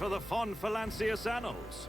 for the Fon Phalancius Annals.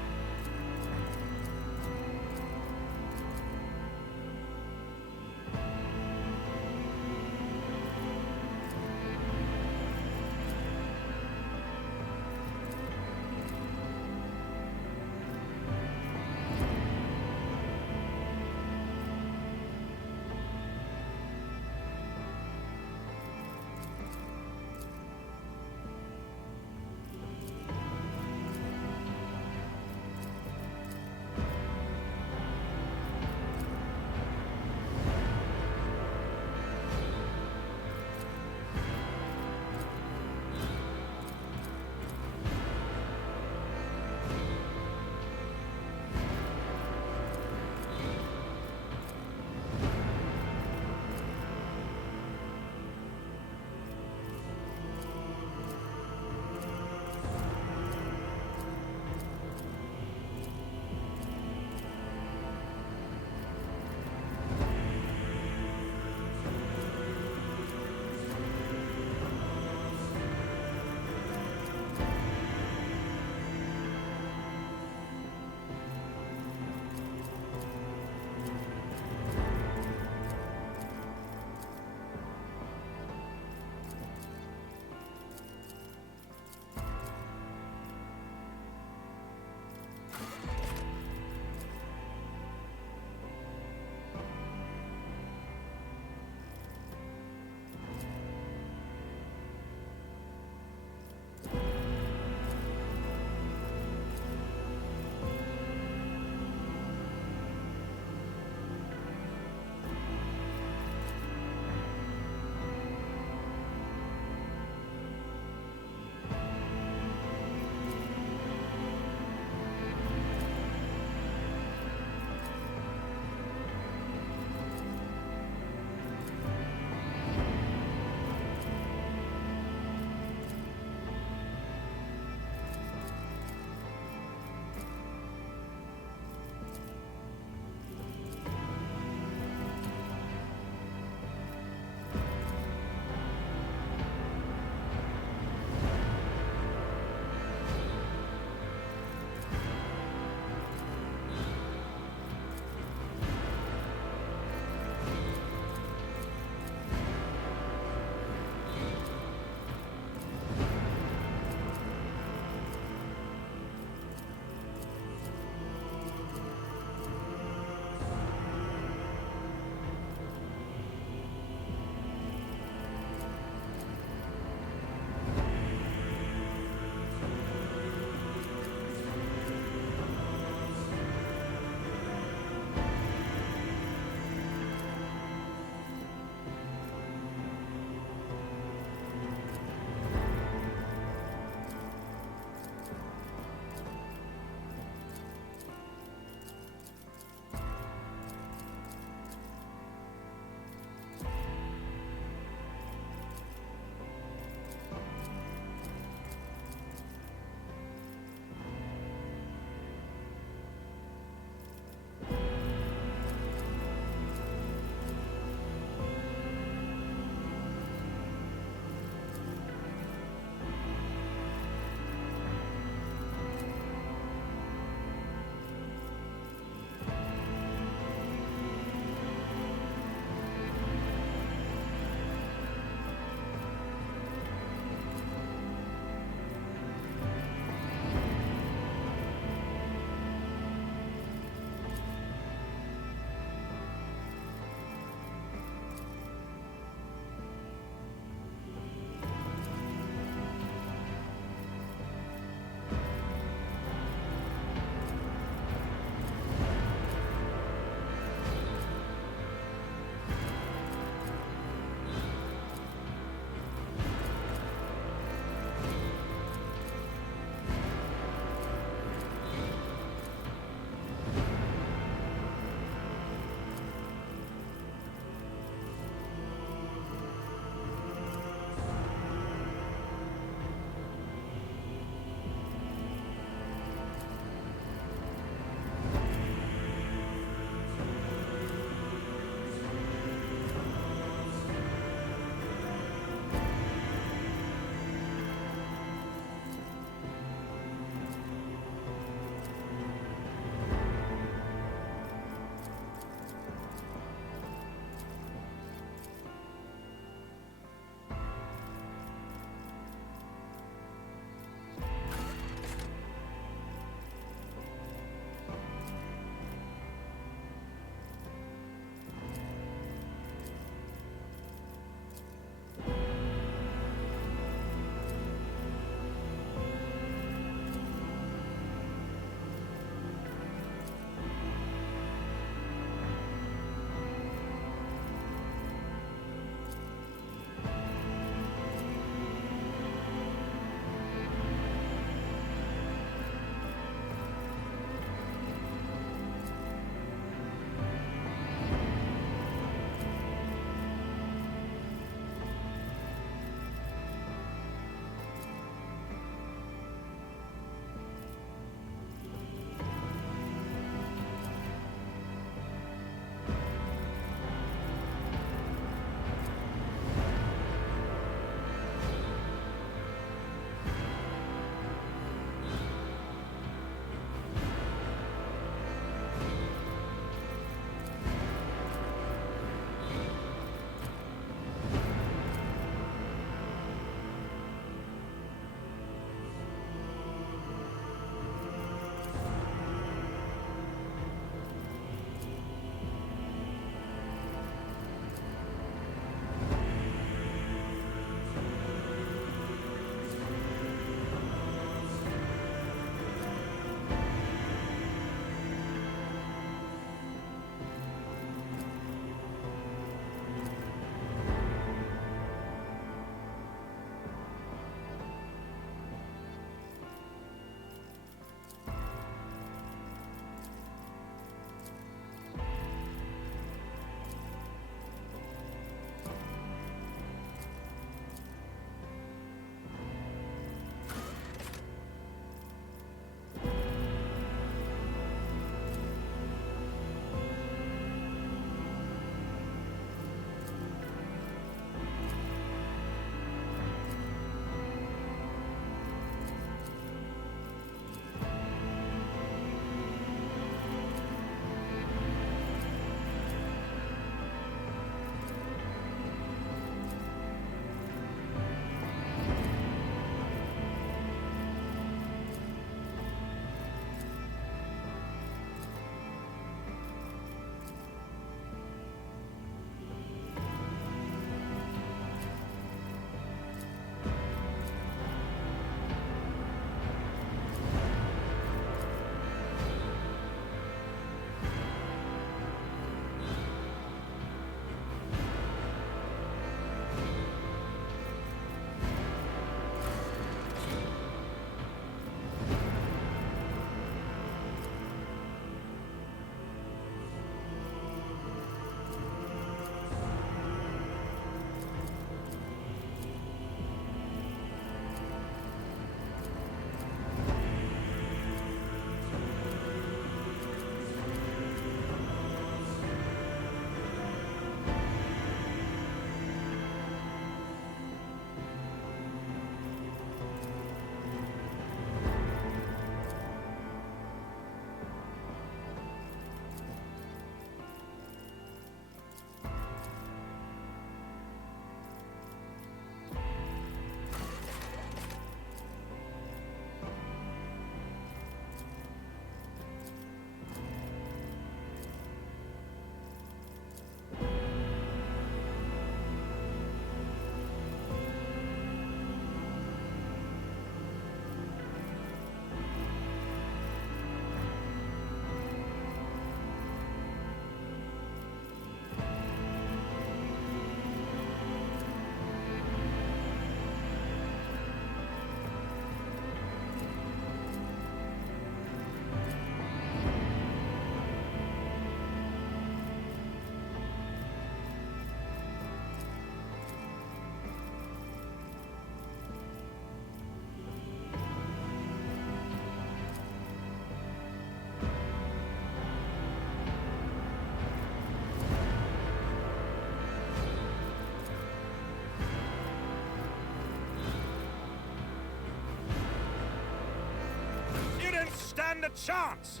stand a chance!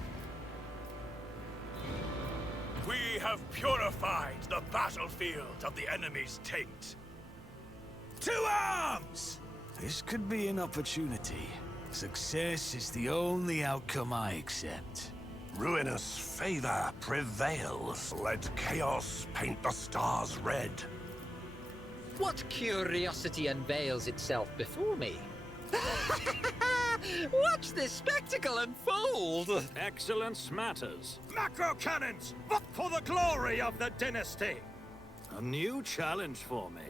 We have purified the battlefield of the enemy's taint. To arms! This could be an opportunity. Success is the only outcome I accept. Ruinous favor prevails. Let chaos paint the stars red. What curiosity unveils itself before me? Watch this spectacle unfold! Excellence matters. Macro cannons! But for the glory of the dynasty! A new challenge for me.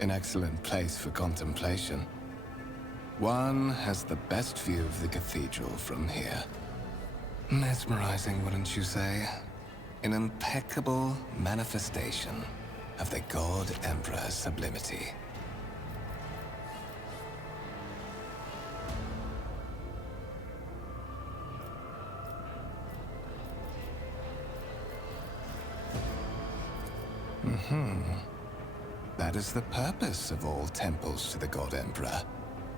An excellent place for contemplation. One has the best view of the cathedral from here. Mesmerizing, wouldn't you say? An impeccable manifestation of the God Emperor's sublimity. That is the purpose of all temples to the God Emperor,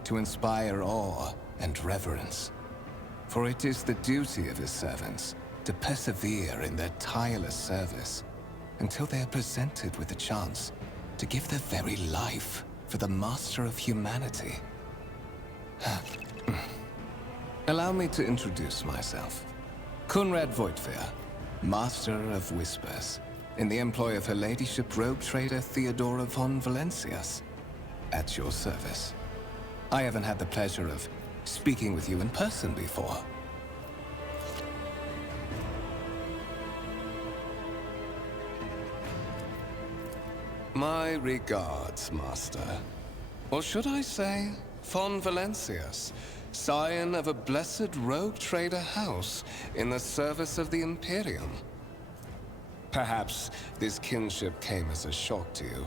to inspire awe and reverence. For it is the duty of his servants to persevere in their tireless service until they are presented with a chance to give their very life for the master of humanity. Allow me to introduce myself. Conrad V-très, Master of Whispers, in the employ of Her Ladyship Rogue Trader Theodora von Valencias, at your service. I haven't had the pleasure of speaking with you in person before. My regards, Master. Or should I say, von Valencias, scion of a blessed rogue trader house in the service of the Imperium. Perhaps this kinship came as a shock to you.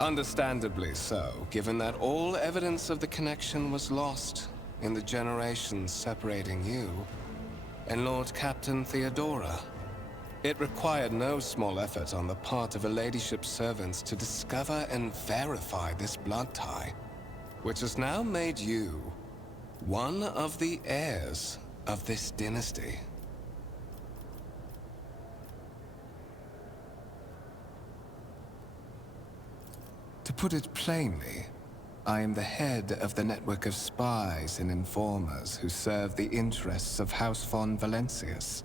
Understandably so, given that all evidence of the connection was lost in the generations separating you and Lord Captain Theodora. It required no small effort on the part of Her Ladyship's servants to discover and verify this blood tie, which has now made you one of the heirs of this dynasty. To put it plainly, I am the head of the network of spies and informers who serve the interests of House von Valencias.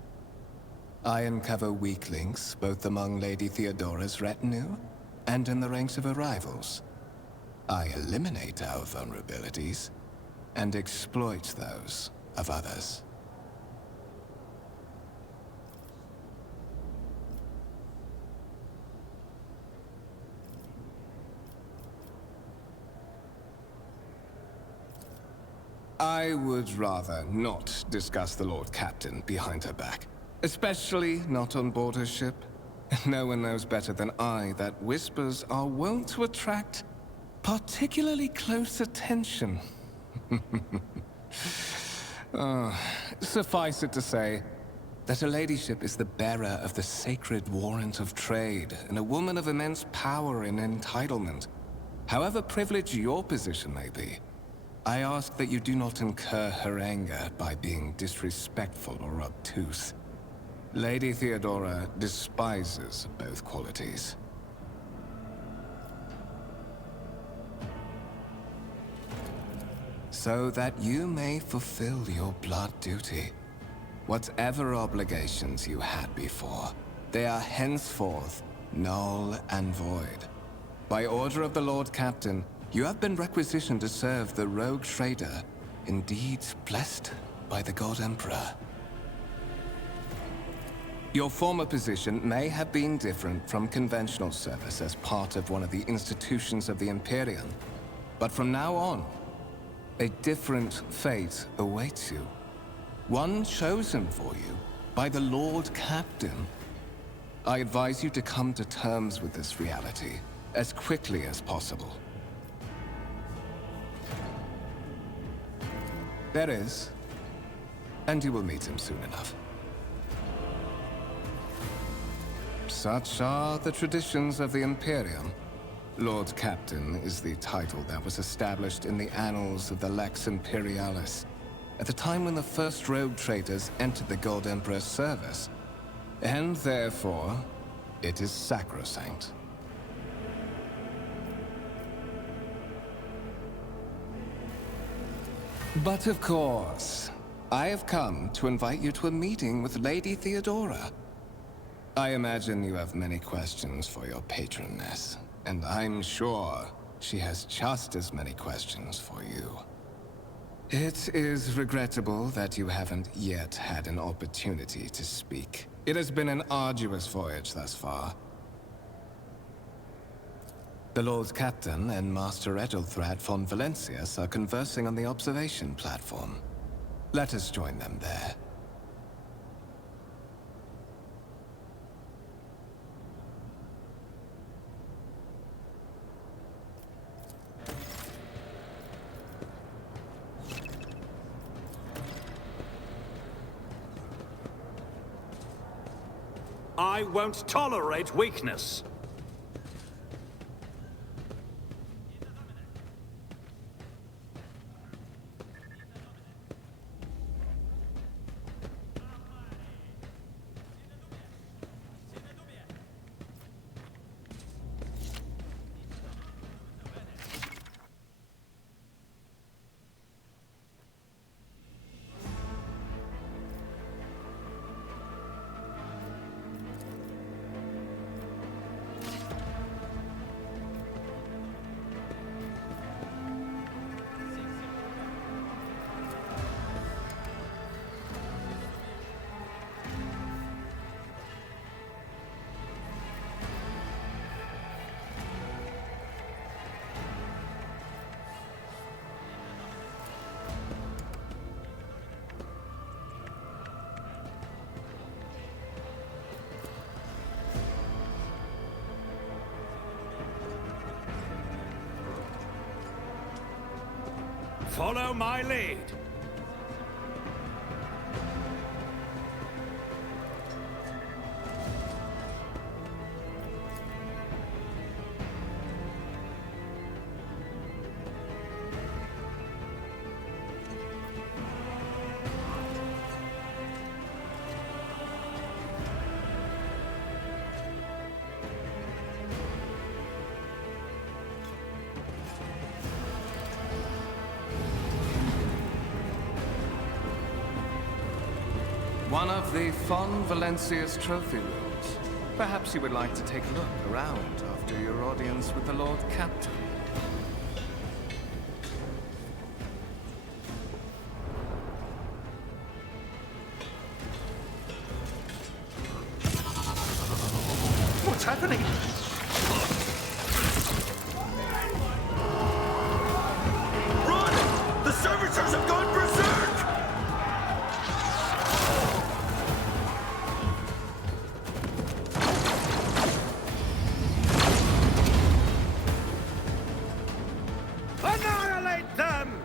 I uncover weak links both among Lady Theodora's retinue and in the ranks of her rivals. I eliminate our vulnerabilities and exploit those of others. I would rather not discuss the Lord Captain behind her back. Especially not on board her ship. No one knows better than I that whispers are wont to attract particularly close attention. Suffice it to say that Her Ladyship is the bearer of the sacred warrant of trade and a woman of immense power and entitlement. However privileged your position may be, I ask that you do not incur her anger by being disrespectful or obtuse. Lady Theodora despises both qualities. So that you may fulfill your blood duty, whatever obligations you had before, they are henceforth null and void. By order of the Lord Captain, you have been requisitioned to serve the rogue trader, indeed blessed by the God Emperor. Your former position may have been different from conventional service as part of one of the institutions of the Imperium, but from now on, a different fate awaits you. One chosen for you by the Lord Captain. I advise you to come to terms with this reality as quickly as possible. There is, and you will meet him soon enough. Such are the traditions of the Imperium. Lord Captain is the title that was established in the annals of the Lex Imperialis at the time when the first rogue traders entered the God Emperor's service, and therefore, it is sacrosanct. But of course, I have come to invite you to a meeting with Lady Theodora. I imagine you have many questions for your patroness, and I'm sure she has just as many questions for you. It is regrettable that you haven't yet had an opportunity to speak. It has been an arduous voyage thus far. The Lord Captain and Master Ethelthred von Valencius are conversing on the observation platform. Let us join them there. I won't tolerate weakness. Follow my lead. One of the Von Valencius trophy rooms. Perhaps you would like to take a look around after your audience with the Lord Captain. What's happening? Run! The servitors have gone berserk! Annihilate them!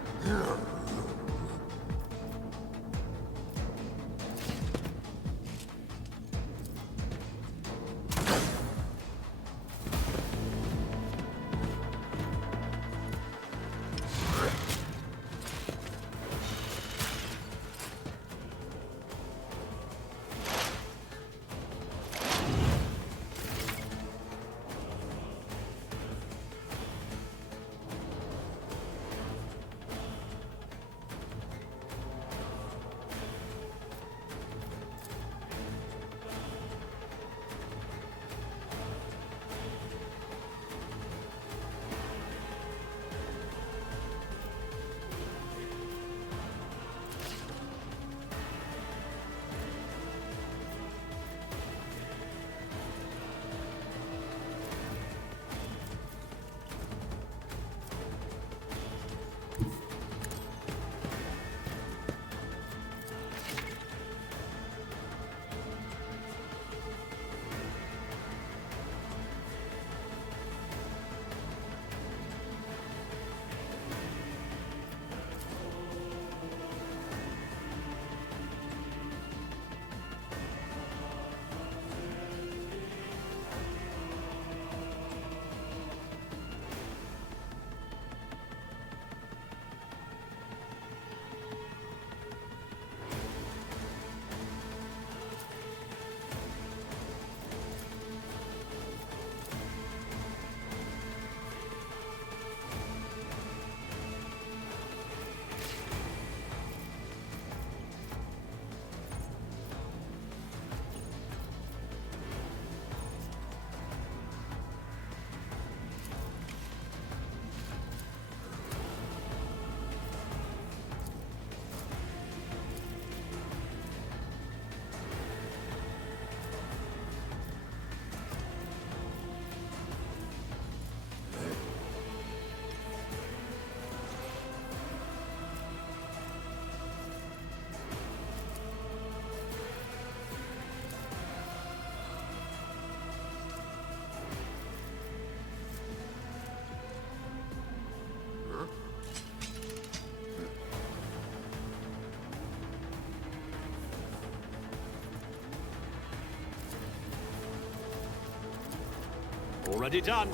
Already done.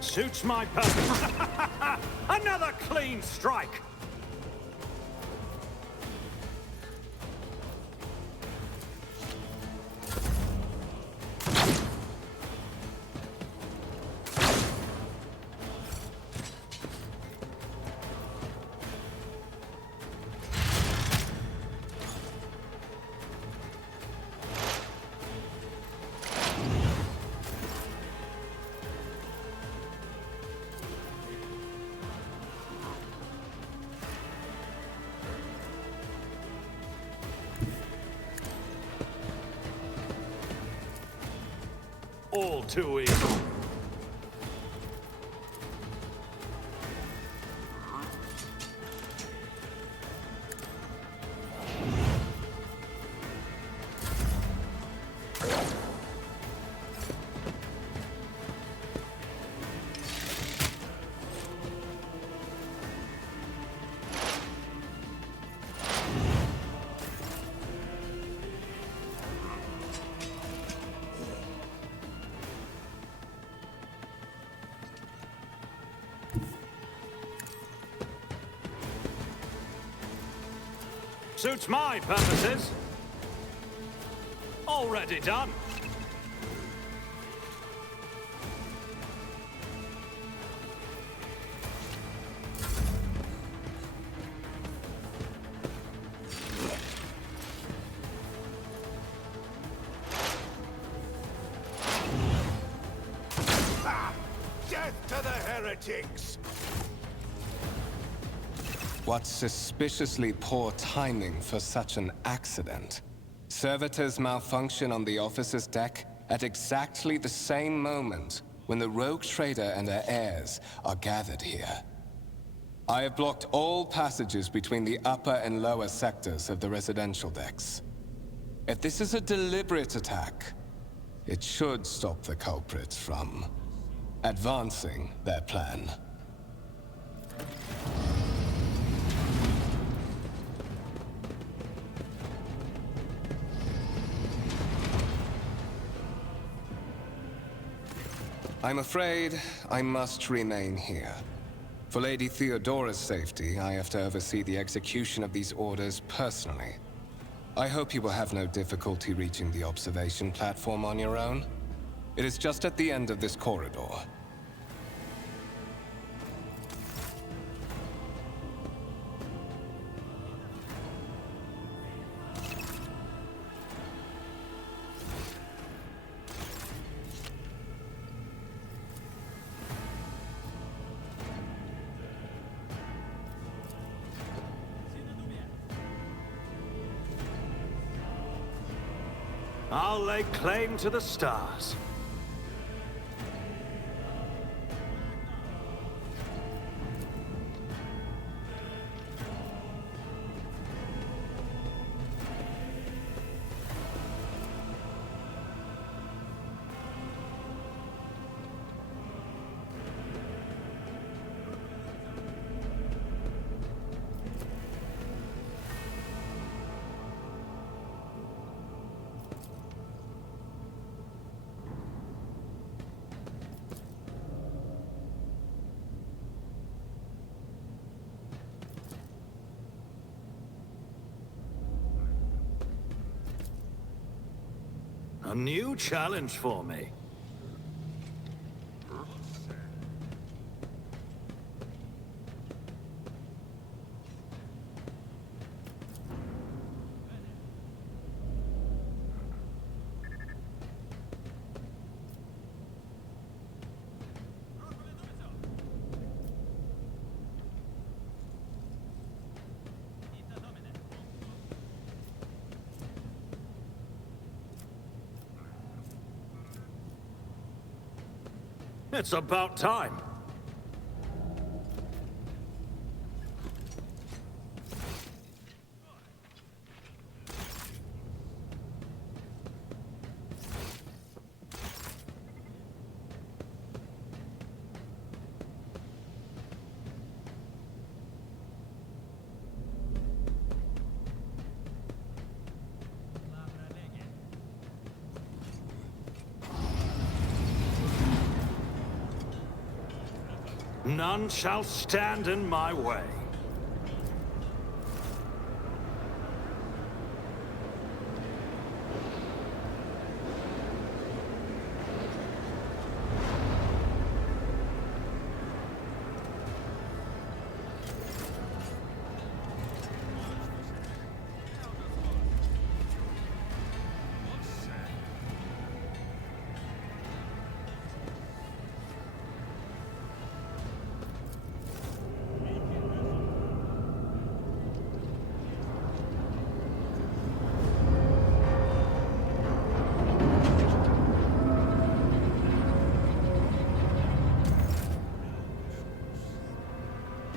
Suits my purpose. Another clean strike. All too easy. Suits my purposes. Already done. Death to the heretics! What suspiciously poor timing for such an accident. Servitors malfunction on the officer's deck at exactly the same moment when the rogue trader and her heirs are gathered here. I have blocked all passages between the upper and lower sectors of the residential decks. If this is a deliberate attack, it should stop the culprits from advancing their plan. I'm afraid I must remain here. For Lady Theodora's safety, I have to oversee the execution of these orders personally. I hope you will have no difficulty reaching the observation platform on your own. It is just at the end of this corridor. I'll lay claim to the stars. A new challenge for me. It's about time. None shall stand in my way.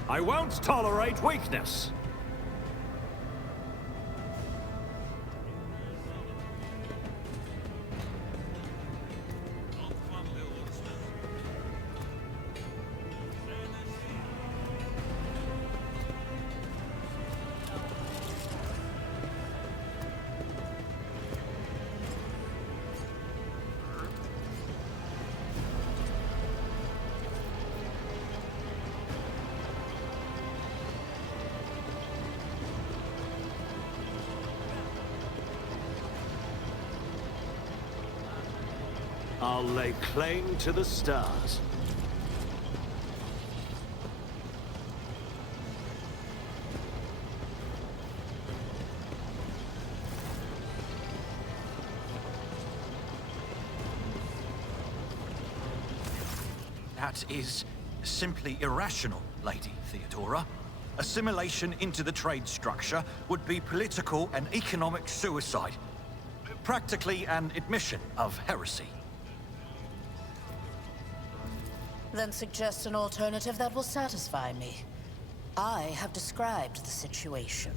I won't tolerate weakness. I'll lay claim to the stars. That is simply irrational, Lady Theodora. Assimilation into the trade structure would be political and economic suicide. Practically an admission of heresy. Then suggest an alternative that will satisfy me. I have described the situation.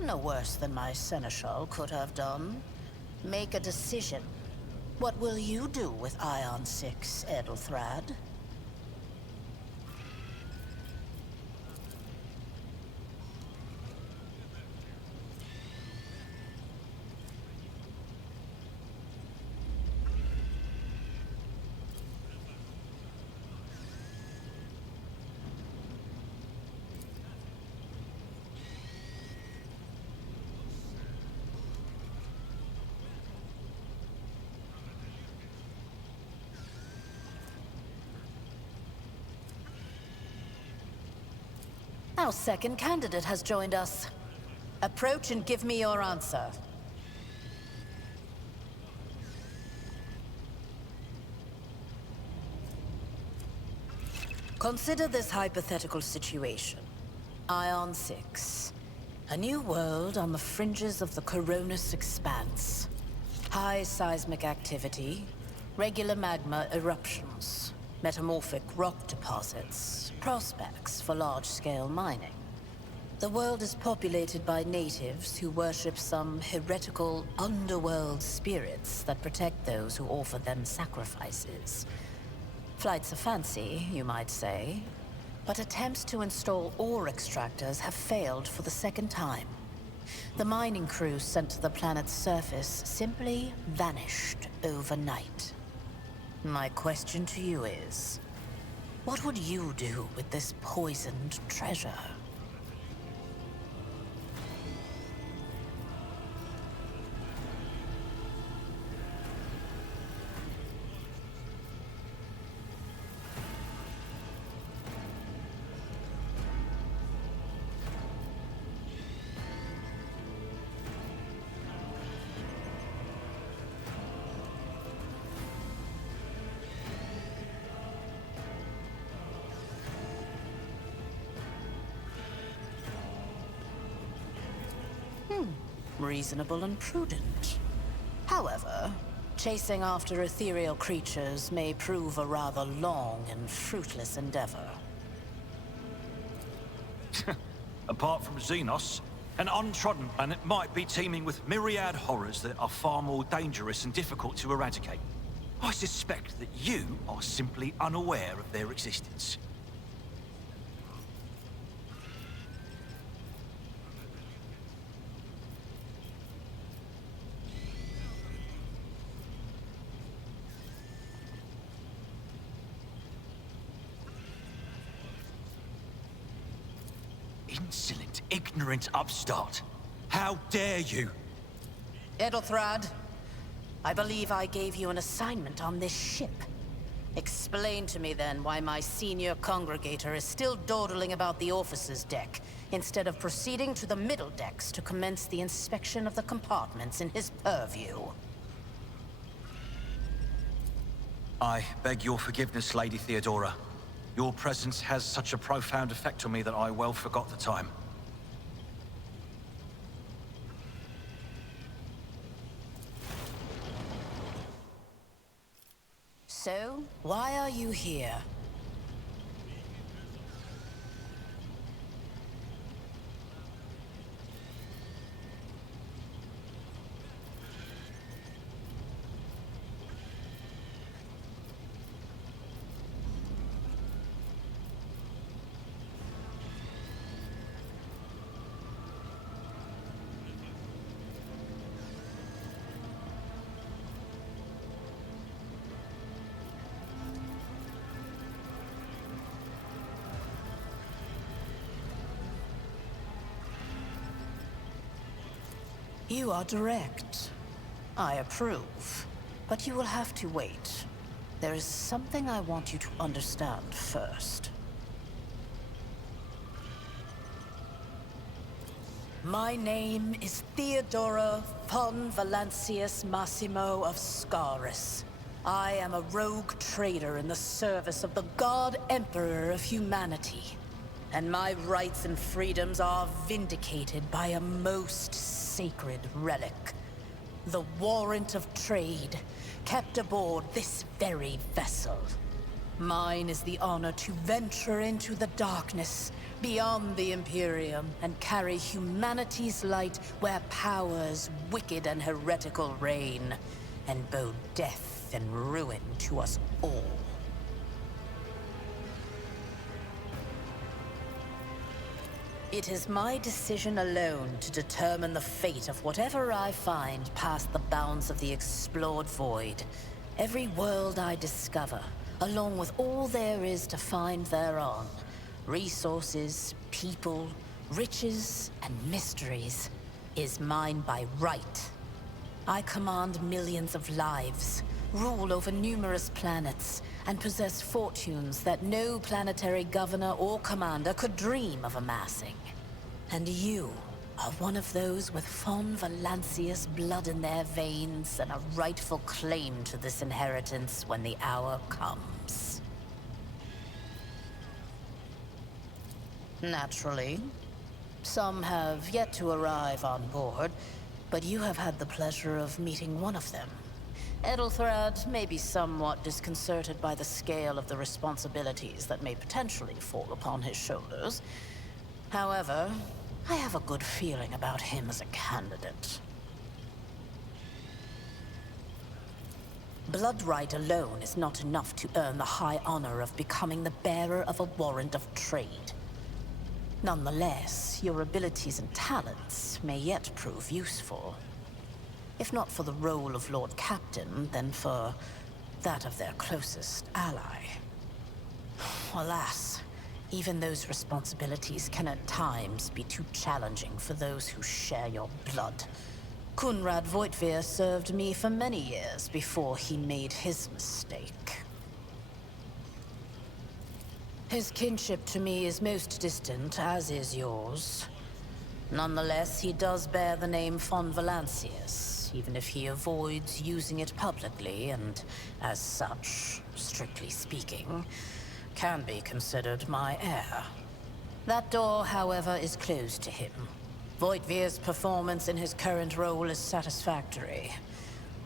No worse than my seneschal could have done. Make a decision. What will you do with Ion 6, Edelthrad? Our second candidate has joined us. Approach and give me your answer. Consider this hypothetical situation. Ion 6. A new world on the fringes of the Coronis expanse. High seismic activity, regular magma eruptions, metamorphic rock deposits, prospects for large-scale mining. The world is populated by natives who worship some heretical underworld spirits that protect those who offer them sacrifices. Flights of fancy, you might say, but attempts to install ore extractors have failed for the second time. The mining crews sent to the planet's surface simply vanished overnight. My question to you is, what would you do with this poisoned treasure? Reasonable and prudent. However, Chasing after ethereal creatures may prove a rather long and fruitless endeavor. Apart from Xenos, an untrodden planet might be teeming with myriad horrors that are far more dangerous and difficult to eradicate. I suspect that you are simply unaware of their existence. Insolent, ignorant upstart. How dare you? Edelthrad, I believe I gave you an assignment on this ship. Explain to me then why my senior congregator is still dawdling about the officer's deck, instead of proceeding to the middle decks to commence the inspection of the compartments in his purview. I beg your forgiveness, Lady Theodora. Your presence has such a profound effect on me that I well forgot the time. So, why are you here? You are direct. I approve. But you will have to wait. There is something I want you to understand first. My name is Theodora von Valancius Massimo of Scaris. I am a rogue trader in the service of the God Emperor of humanity. And my rights and freedoms are vindicated by a most sacred relic. The warrant of trade, kept aboard this very vessel. Mine is the honor to venture into the darkness, beyond the Imperium, and carry humanity's light where powers wicked and heretical reign, and bow death and ruin to us all. It is my decision alone to determine the fate of whatever I find past the bounds of the explored void. Every world I discover, along with all there is to find thereon. Resources, people, riches, and mysteries, is mine by right. I command millions of lives, rule over numerous planets, and possess fortunes that no planetary governor or commander could dream of amassing. And you are one of those with von Valancius blood in their veins and a rightful claim to this inheritance when the hour comes. Naturally, some have yet to arrive on board, but you have had the pleasure of meeting one of them. Edelthrad may be somewhat disconcerted by the scale of the responsibilities that may potentially fall upon his shoulders. However, I have a good feeling about him as a candidate. Blood right alone is not enough to earn the high honor of becoming the bearer of a warrant of trade. Nonetheless, your abilities and talents may yet prove useful. If not for the role of Lord Captain, then for that of their closest ally. Alas, even those responsibilities can at times be too challenging for those who share your blood. Kunrad Voitvir served me for many years before he made his mistake. His kinship to me is most distant, as is yours. Nonetheless, he does bear the name von Valancius, even if he avoids using it publicly, and as such, strictly speaking, can be considered my heir. That door, however, is closed to him. Voitvir's performance in his current role is satisfactory.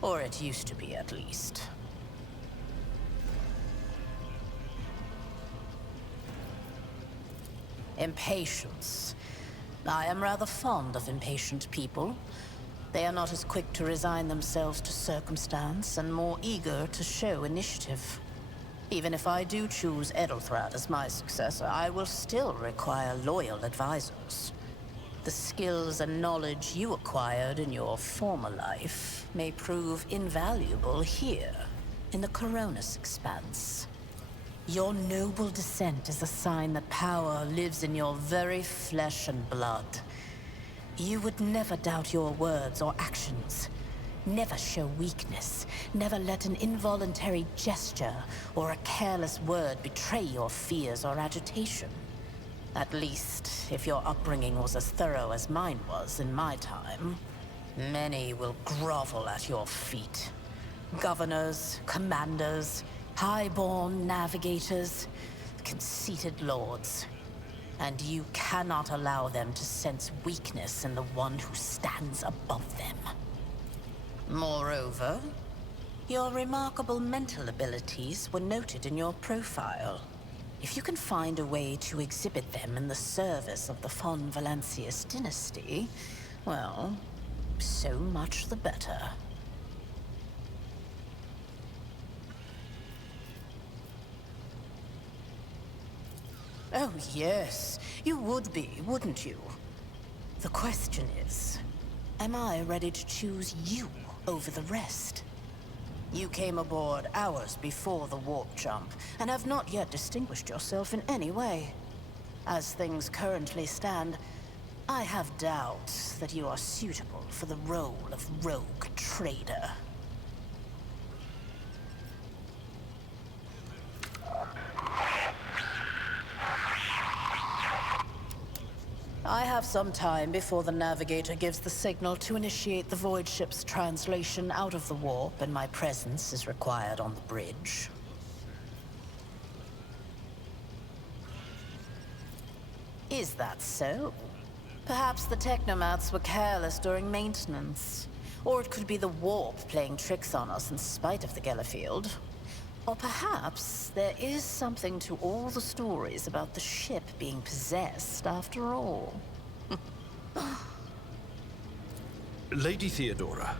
Or it used to be, at least. Impatience. I am rather fond of impatient people. They are not as quick to resign themselves to circumstance and more eager to show initiative. Even if I do choose Edelthrad as my successor, I will still require loyal advisors. The skills and knowledge you acquired in your former life may prove invaluable here, in the Coronis Expanse. Your noble descent is a sign that power lives in your very flesh and blood. You would never doubt your words or actions. Never show weakness. Never let an involuntary gesture or a careless word betray your fears or agitation. At least, if your upbringing was as thorough as mine was in my time. Many will grovel at your feet. Governors, commanders, highborn navigators, conceited lords. And you cannot allow them to sense weakness in the one who stands above them. Moreover, your remarkable mental abilities were noted in your profile. If you can find a way to exhibit them in the service of the von Valancius dynasty, well, so much the better. Oh, yes. You would be, wouldn't you? The question is, am I ready to choose you over the rest? You came aboard hours before the warp jump, and have not yet distinguished yourself in any way. As things currently stand, I have doubts that you are suitable for the role of rogue trader. I have some time before the navigator gives the signal to initiate the void ship's translation out of the warp, and my presence is required on the bridge. Is that so? Perhaps the technomats were careless during maintenance. Or it could be the warp playing tricks on us in spite of the Gellerfield. Or perhaps there is something to all the stories about the ship being possessed after all. Lady Theodora,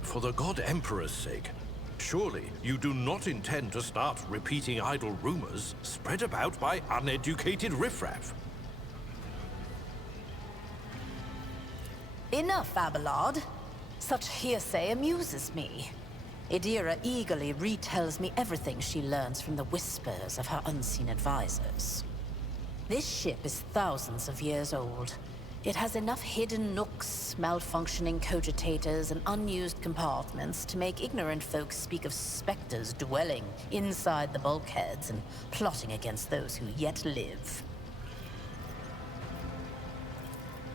for the God Emperor's sake, surely you do not intend to start repeating idle rumors spread about by uneducated riffraff. Enough, Abelard. Such hearsay amuses me. Idira eagerly retells me everything she learns from the whispers of her unseen advisors. This ship is thousands of years old. It has enough hidden nooks, malfunctioning cogitators, and unused compartments to make ignorant folks speak of specters dwelling inside the bulkheads and plotting against those who yet live.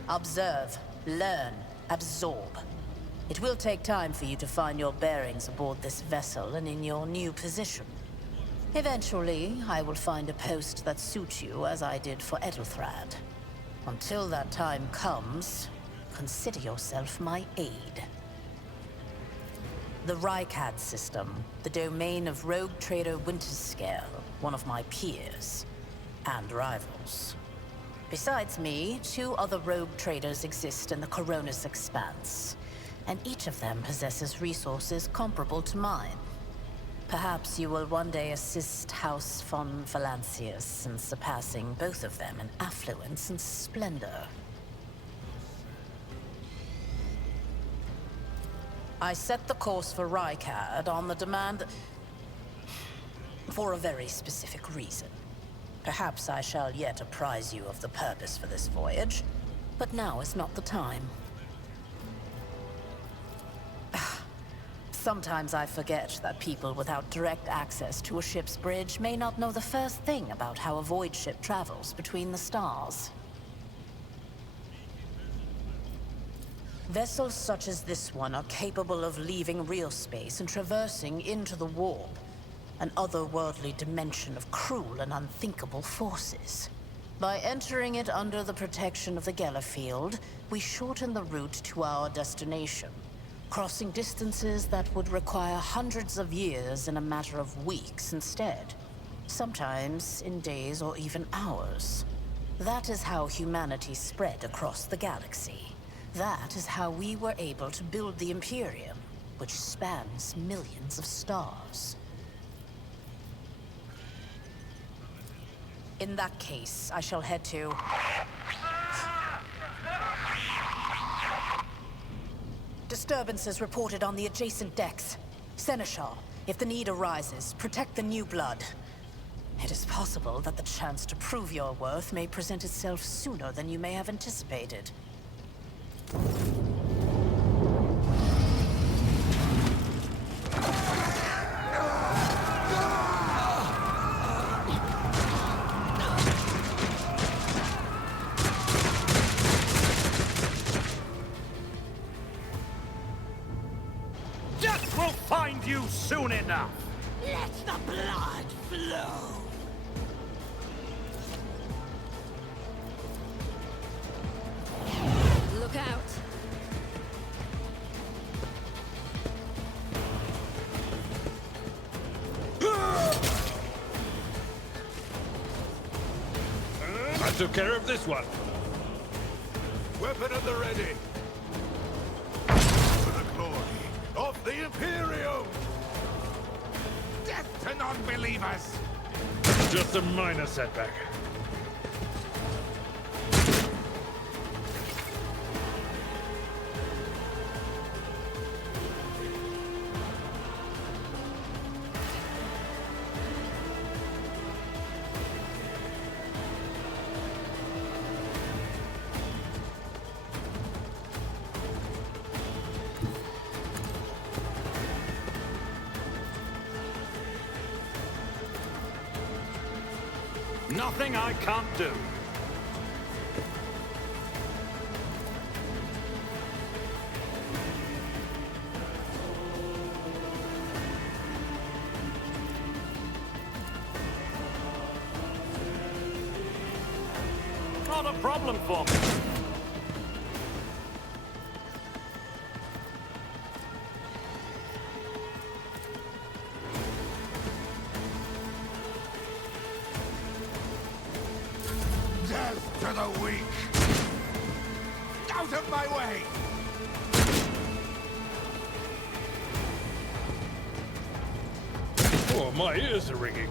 Observe, learn, absorb. It will take time for you to find your bearings aboard this vessel and in your new position. Eventually, I will find a post that suits you as I did for Edelthrad. Until that time comes, consider yourself my aide. The Rykad system, the domain of rogue trader Winterscale, one of my peers, and rivals. Besides me, 2 other rogue traders exist in the Coronis Expanse, and each of them possesses resources comparable to mine. Perhaps you will one day assist House von Valancius in surpassing both of them in affluence and splendor. I set the course for Rykad on the demand for a very specific reason. Perhaps I shall yet apprise you of the purpose for this voyage, but now is not the time. Sometimes I forget that people without direct access to a ship's bridge may not know the first thing about how a void ship travels between the stars. Vessels such as this one are capable of leaving real space and traversing into the warp, an otherworldly dimension of cruel and unthinkable forces. By entering it under the protection of the Gellerfield, we shorten the route to our destination. crossing distances that would require hundreds of years in a matter of weeks instead. Sometimes in days or even hours. That is how humanity spread across the galaxy. That is how we were able to build the Imperium, which spans millions of stars. In that case, I shall head to... Disturbances reported on the adjacent decks. Seneschal, if the need arises, protect the new blood. It is possible that the chance to prove your worth may present itself sooner than you may have anticipated. Death will find you soon enough! Let the blood flow! Look out! I took care of this one. Weapon at the ready. For the glory of the Imperium! Death to non-believers! Just a minor setback. Nothing I can't do. Not a problem for me. Death to the weak! Out of my way! Oh, my ears are ringing.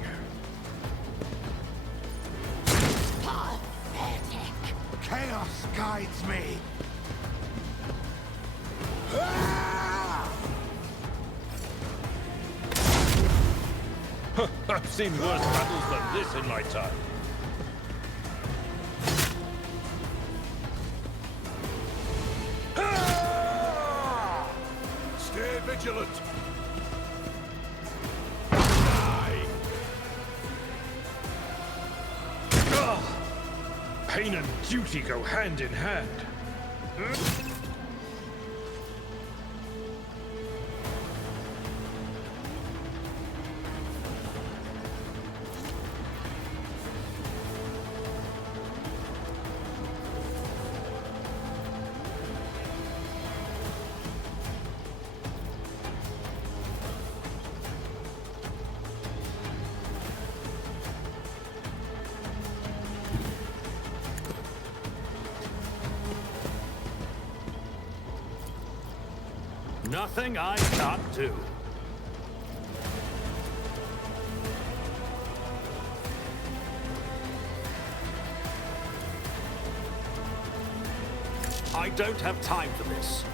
Pathetic! Chaos guides me! Ah! I've seen worse battles than this in my time. Stay vigilant! Die! Pain and duty go hand in hand. Nothing I can't do. I don't have time for this.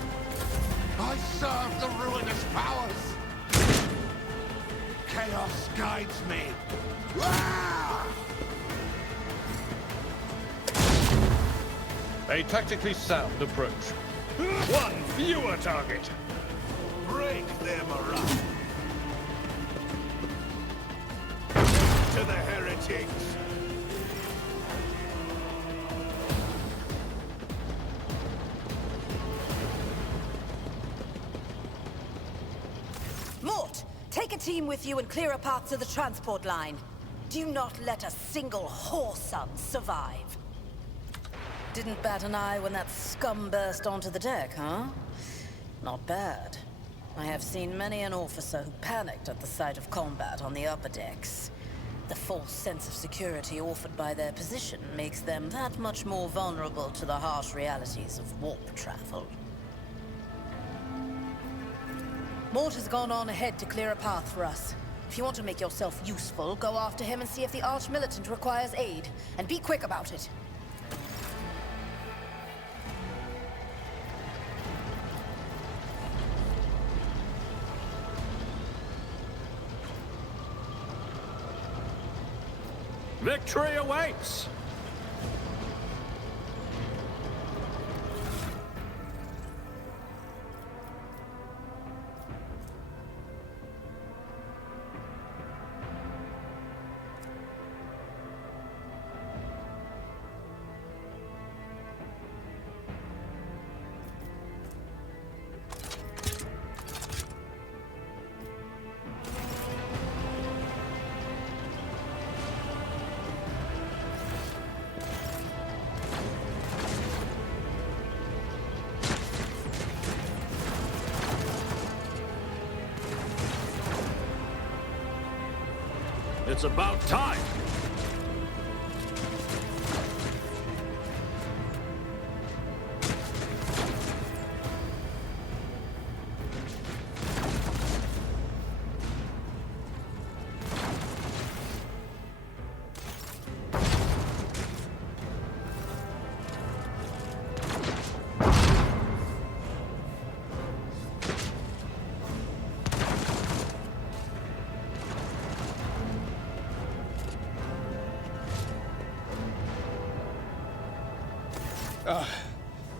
I serve the ruinous powers! Chaos guides me! Ah! A tactically sound approach. One fewer target. Break their morale! To the heretics! Mort, take a team with you and clear a path to the transport line. Do not let a single whoreson survive. Didn't bat an eye when that scum burst onto the deck, huh? Not bad. I have seen many an officer who panicked at the sight of combat on the upper decks. The false sense of security offered by their position makes them that much more vulnerable to the harsh realities of warp travel. Mort has gone on ahead to clear a path for us. If you want to make yourself useful, go after him and see if the Arch-Militant requires aid. And be quick about it. Victory awaits! It's about time!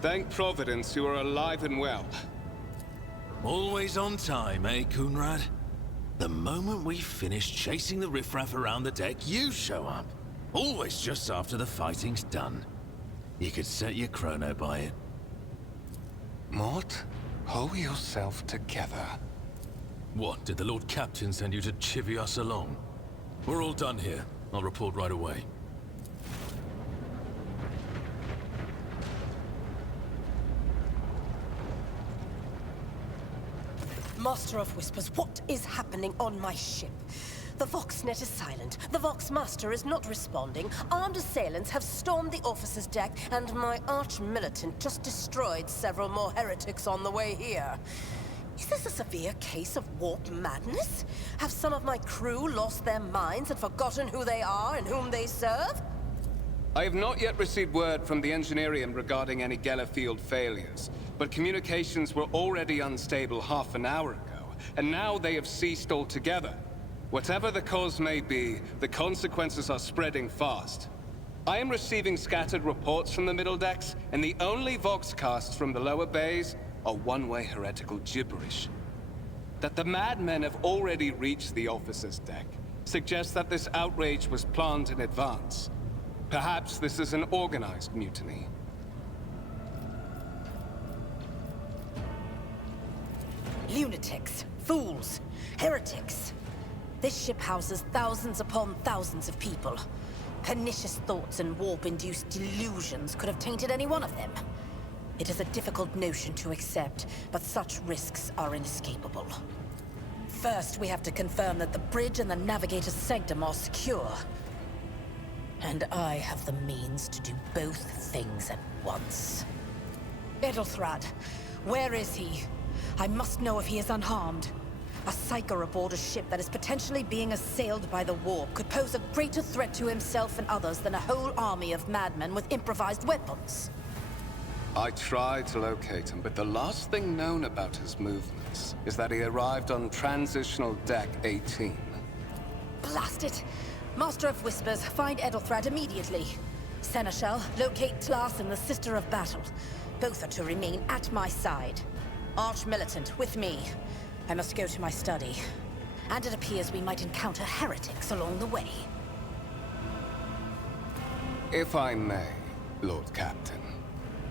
Thank Providence you are alive and well. Always on time, eh, Kunrad? The moment we finish chasing the riffraff around the deck, you show up. Always just after the fighting's done. You could set your chrono by it. Mort, pull yourself together. What, did the Lord Captain send you to chivvy us along? We're all done here. I'll report right away. Master of Whispers, what is happening on my ship? The Voxnet is silent. The Voxmaster is not responding. Armed assailants have stormed the officer's deck, and my arch-militant just destroyed several more heretics on the way here. Is this a severe case of warp madness? Have some of my crew lost their minds and forgotten who they are and whom they serve? I have not yet received word from the Engineerium regarding any Geller field failures, but communications were already unstable half an hour ago, and now they have ceased altogether. Whatever the cause may be, the consequences are spreading fast. I am receiving scattered reports from the middle decks, and the only Voxcasts from the lower bays are one-way heretical gibberish. That the madmen have already reached the officer's deck suggests that this outrage was planned in advance. Perhaps this is an organized mutiny. Lunatics, fools, heretics. This ship houses thousands upon thousands of people. Pernicious thoughts and warp-induced delusions could have tainted any one of them. It is a difficult notion to accept, but such risks are inescapable. First, we have to confirm that the bridge and the navigator's sanctum are secure. And I have the means to do both things at once. Edelthrad, where is he? I must know if he is unharmed. A psyker aboard a ship that is potentially being assailed by the warp could pose a greater threat to himself and others than a whole army of madmen with improvised weapons. I tried to locate him, but the last thing known about his movements is that he arrived on Transitional Deck 18. Blast it! Master of Whispers, find Edelthrad immediately. Seneschal, locate Tlas and the Sister of Battle. Both are to remain at my side. Arch-Militant, with me. I must go to my study. And it appears we might encounter heretics along the way. If I may, Lord Captain.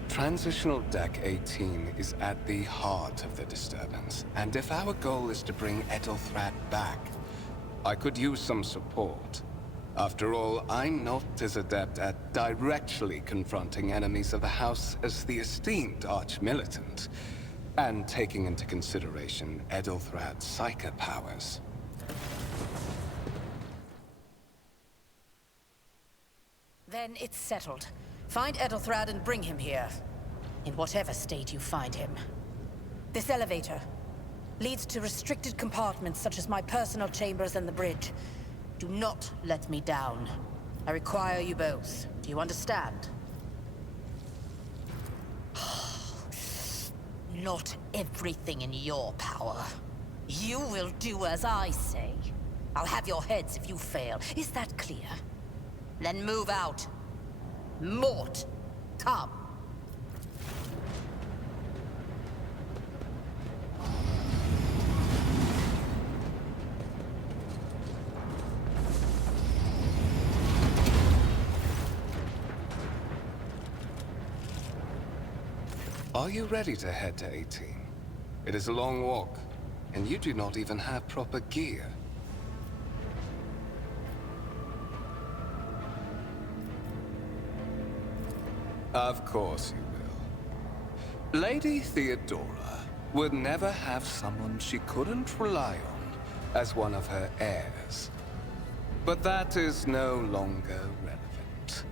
Transitional Deck 18 is at the heart of the disturbance, and if our goal is to bring Edelthrad back, I could use some support. After all, I'm not as adept at directly confronting enemies of the House as the esteemed Arch-Militant. And taking into consideration Edelthrad's psychic powers. Then it's settled. Find Edelthrad and bring him here. In whatever state you find him. This elevator leads to restricted compartments such as my personal chambers and the bridge. Do not let me down. I require you both. Do you understand? Not everything in your power. You will do as I say. I'll have your heads if you fail. Is that clear? Then move out. Mort, come. Are you ready to head to 18? It is a long walk, and you do not even have proper gear. Of course you will. Lady Theodora would never have someone she couldn't rely on as one of her heirs. But that is no longer relevant.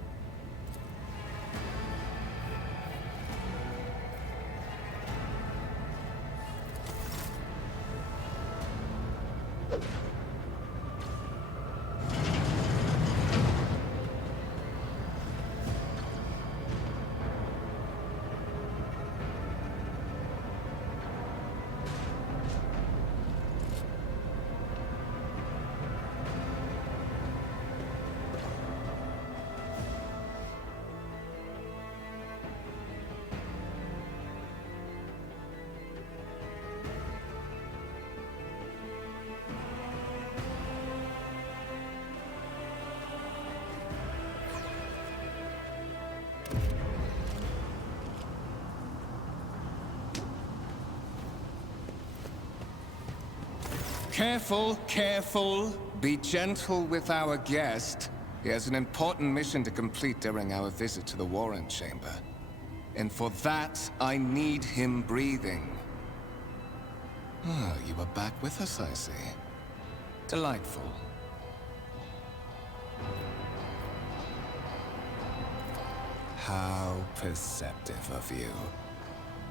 Careful, careful. Be gentle with our guest. He has an important mission to complete during our visit to the Warren Chamber. And for that, I need him breathing. Oh, you are back with us, I see. Delightful. How perceptive of you.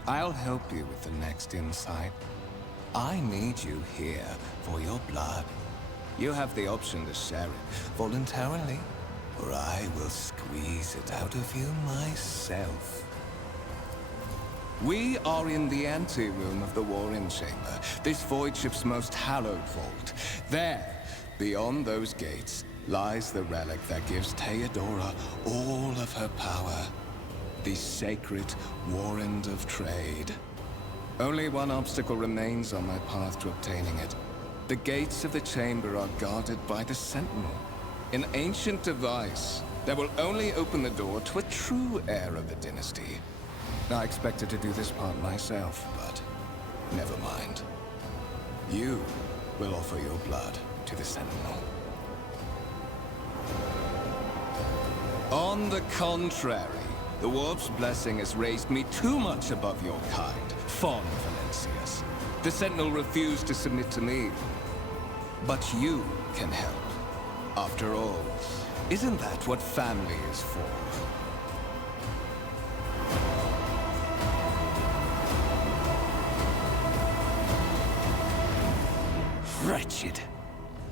I'll help you with the next insight. I need you here for your blood. You have the option to share it voluntarily, or I will squeeze it out of you myself. We are in the anteroom of the Warren Chamber, this void ship's most hallowed vault. There, beyond those gates, lies the relic that gives Theodora all of her power. The sacred Warrant of Trade. Only one obstacle remains on my path to obtaining it. The gates of the chamber are guarded by the Sentinel. An ancient device that will only open the door to a true heir of the dynasty. I expected to do this part myself, but never mind. You will offer your blood to the Sentinel. On the contrary, the Warp's blessing has raised me too much above your kind, Von Valencius. The Sentinel refused to submit to me. But you can help. After all, isn't that what family is for? Wretched.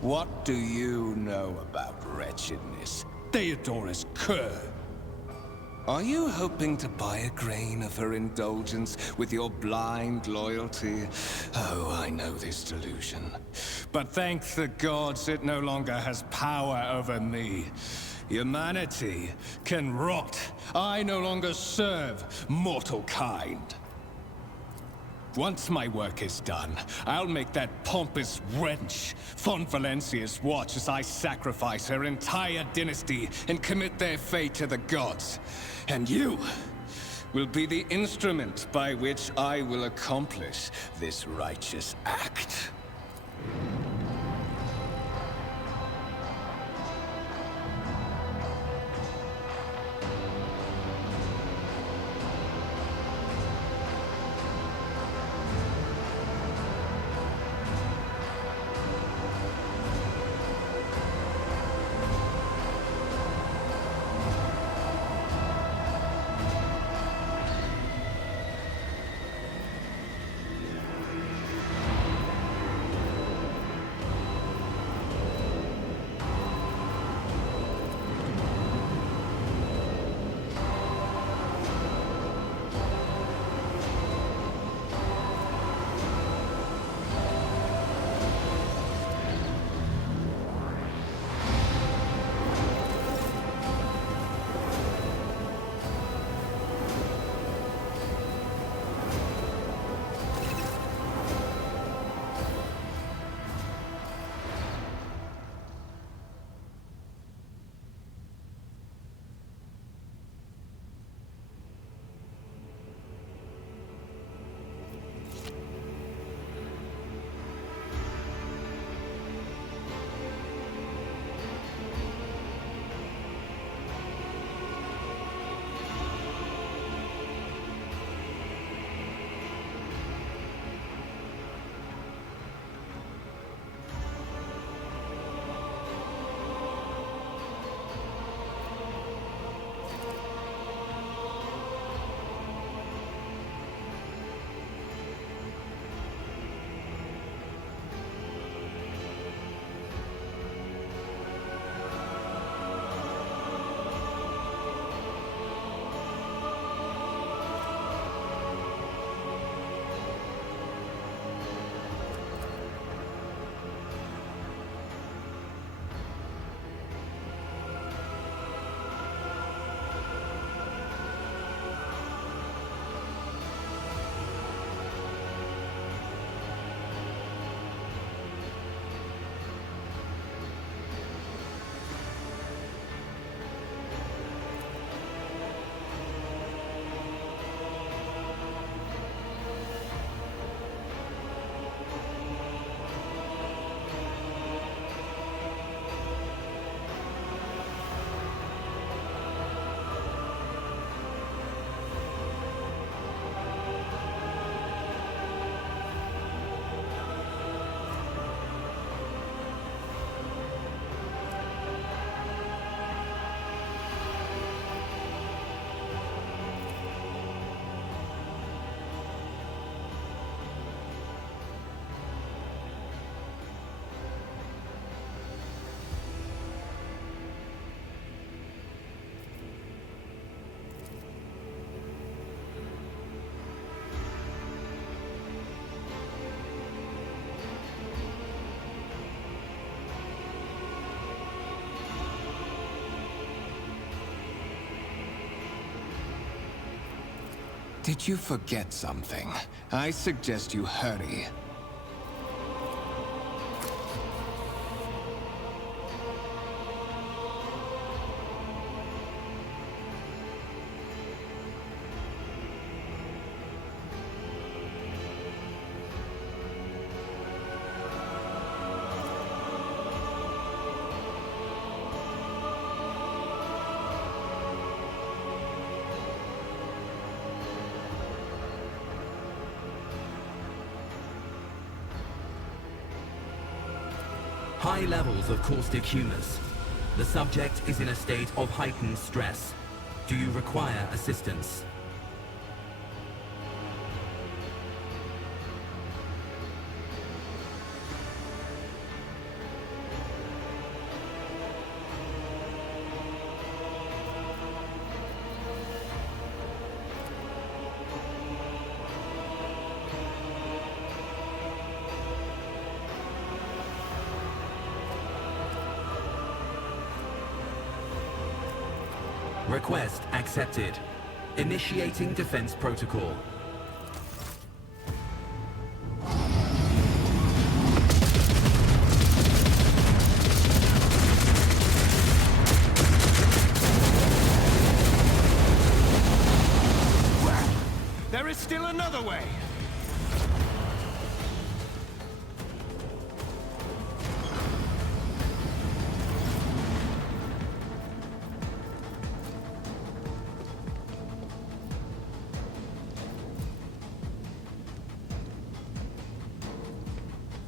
What do you know about wretchedness? Theodora's cur. Are you hoping to buy a grain of her indulgence with your blind loyalty? Oh, I know this delusion. But thank the gods it no longer has power over me. Humanity can rot. I no longer serve mortal kind. Once my work is done, I'll make that pompous wench Von Valencius watch as I sacrifice her entire dynasty and commit their fate to the gods. And you will be the instrument by which I will accomplish this righteous act. Did you forget something? I suggest you hurry. High levels of caustic humus. The subject is in a state of heightened stress. Do you require assistance? Request accepted. Initiating defense protocol. There is still another way.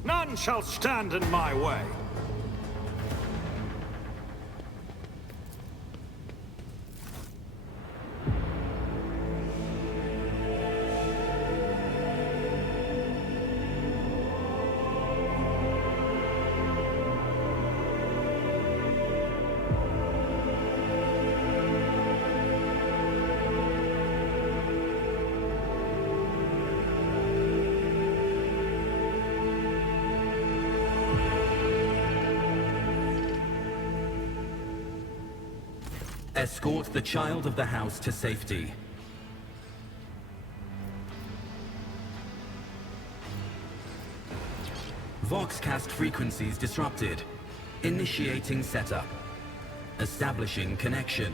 None shall stand in my way. Escort the child of the house to safety. Voxcast frequencies disrupted. Initiating setup. Establishing connection.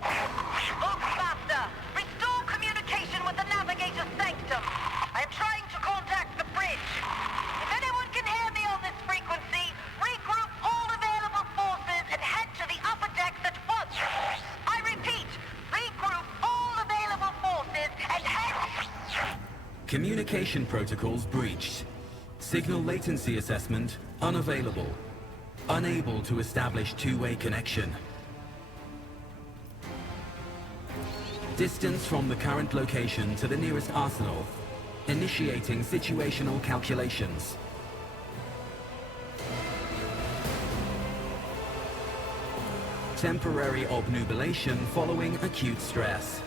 Voxmaster, restore communication with the navigator's sanctum. I am trying to contact the bridge. If anyone can hear me on this frequency, regroup all available forces and head to the upper decks at once. I repeat, regroup all available forces and head... Communication protocols breached. Signal latency assessment unavailable. Unable to establish two-way connection. Distance from the current location to the nearest arsenal. Initiating situational calculations. Temporary obnubilation following acute stress.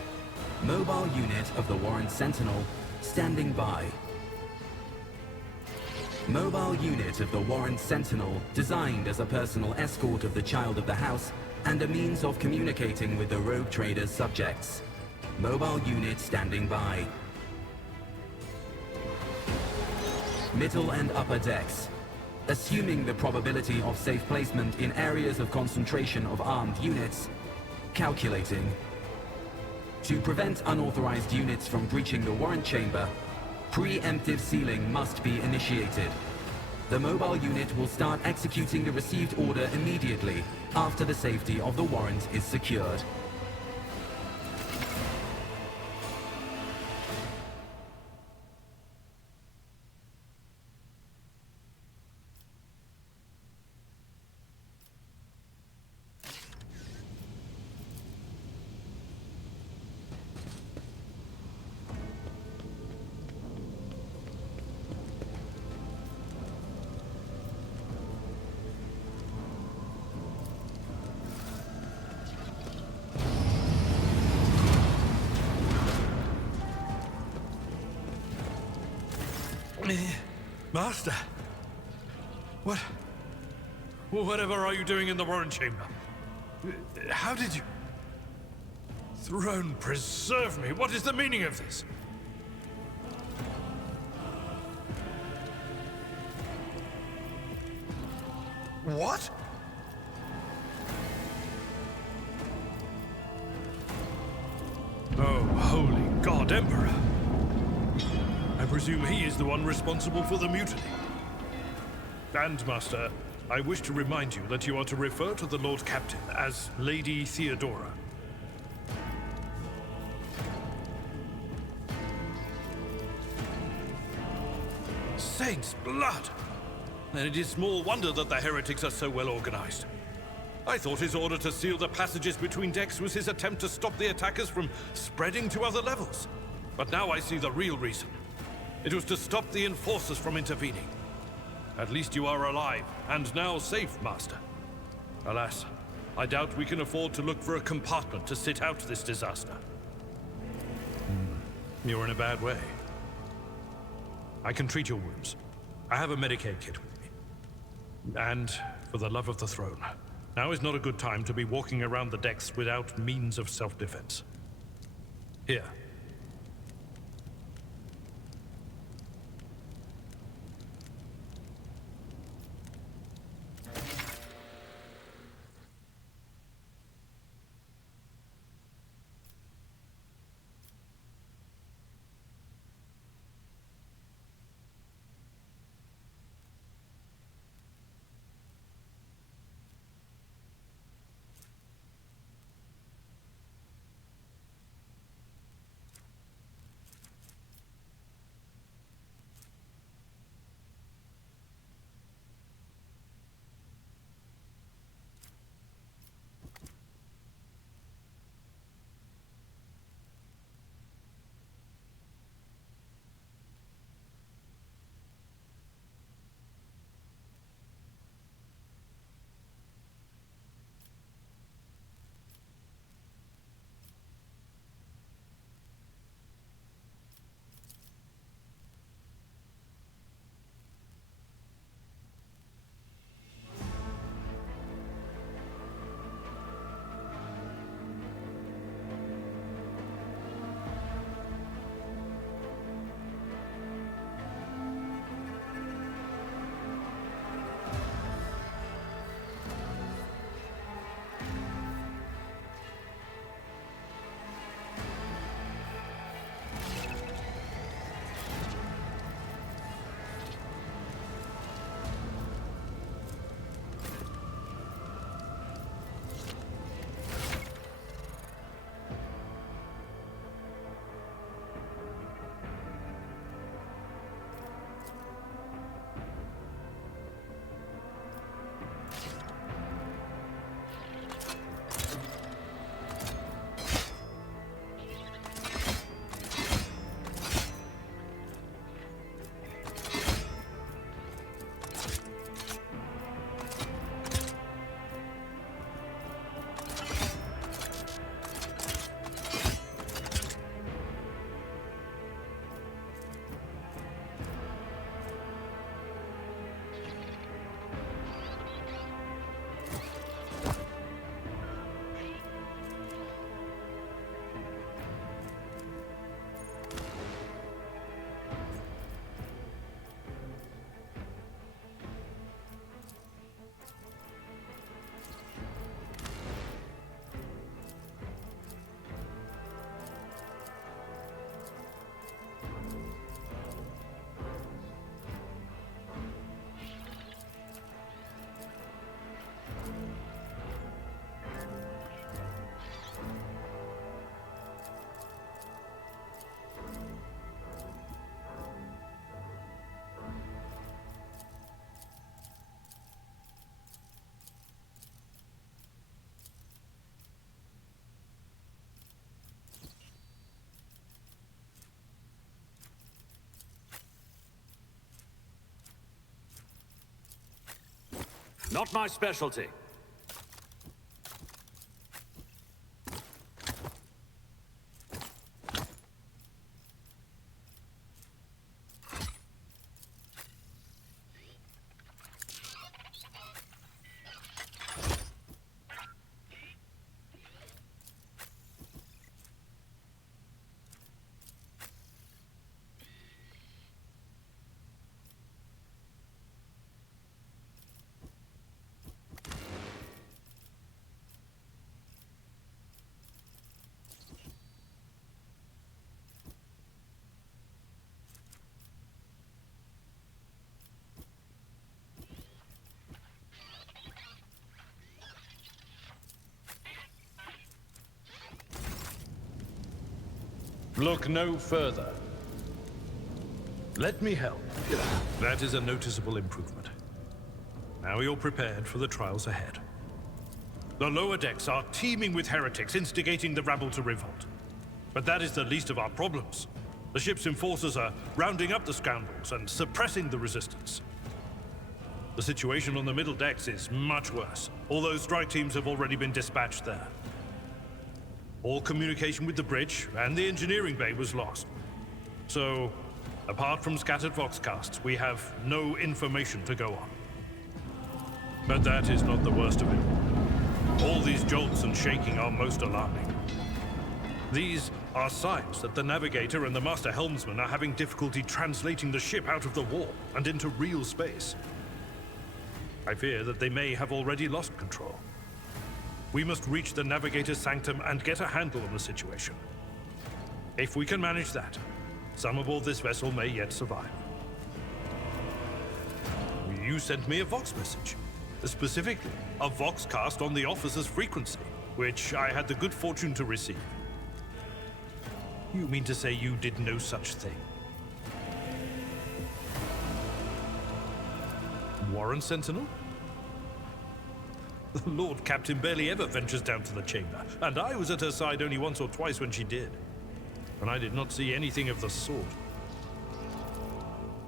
Mobile unit of the Warren Sentinel standing by. Mobile unit of the Warren Sentinel, designed as a personal escort of the child of the house and a means of communicating with the rogue trader's subjects. Mobile unit standing by. Middle and upper decks. Assuming the probability of safe placement in areas of concentration of armed units. Calculating. To prevent unauthorized units from breaching the warrant chamber, preemptive sealing must be initiated. The mobile unit will start executing the received order immediately after the safety of the warrant is secured. Master! Whatever are you doing in the warrant chamber? How did you... Throne preserve me! What is the meaning of this? What? Oh, holy God, Emperor! I presume he is the one responsible for the mutiny. And, Master, I wish to remind you that you are to refer to the Lord Captain as Lady Theodora. Saints' blood! And it is small wonder that the heretics are so well organized. I thought his order to seal the passages between decks was his attempt to stop the attackers from spreading to other levels. But now I see the real reason. It was to stop the enforcers from intervening. At least you are alive, and now safe, Master. Alas, I doubt we can afford to look for a compartment to sit out this disaster. You're in a bad way. I can treat your wounds. I have a Medicaid kit with me. And, for the love of the throne, now is not a good time to be walking around the decks without means of self-defense. Here. Not my specialty. Look no further. Let me help. That is a noticeable improvement. Now you're prepared for the trials ahead. The lower decks are teeming with heretics instigating the rabble to revolt. But that is the least of our problems. The ship's enforcers are rounding up the scoundrels and suppressing the resistance. The situation on the middle decks is much worse, although strike teams have already been dispatched there. All communication with the bridge and the engineering bay was lost. So, apart from scattered voxcasts, we have no information to go on. But that is not the worst of it. All these jolts and shaking are most alarming. These are signs that the navigator and the master helmsman are having difficulty translating the ship out of the warp and into real space. I fear that they may have already lost control. We must reach the navigator's sanctum and get a handle on the situation. If we can manage that, some aboard this vessel may yet survive. You sent me a Vox message. Specifically, a Voxcast on the officer's frequency, which I had the good fortune to receive. You mean to say you did no such thing? Warren Sentinel? The Lord Captain barely ever ventures down to the chamber, and I was at her side only once or twice when she did. And I did not see anything of the sort.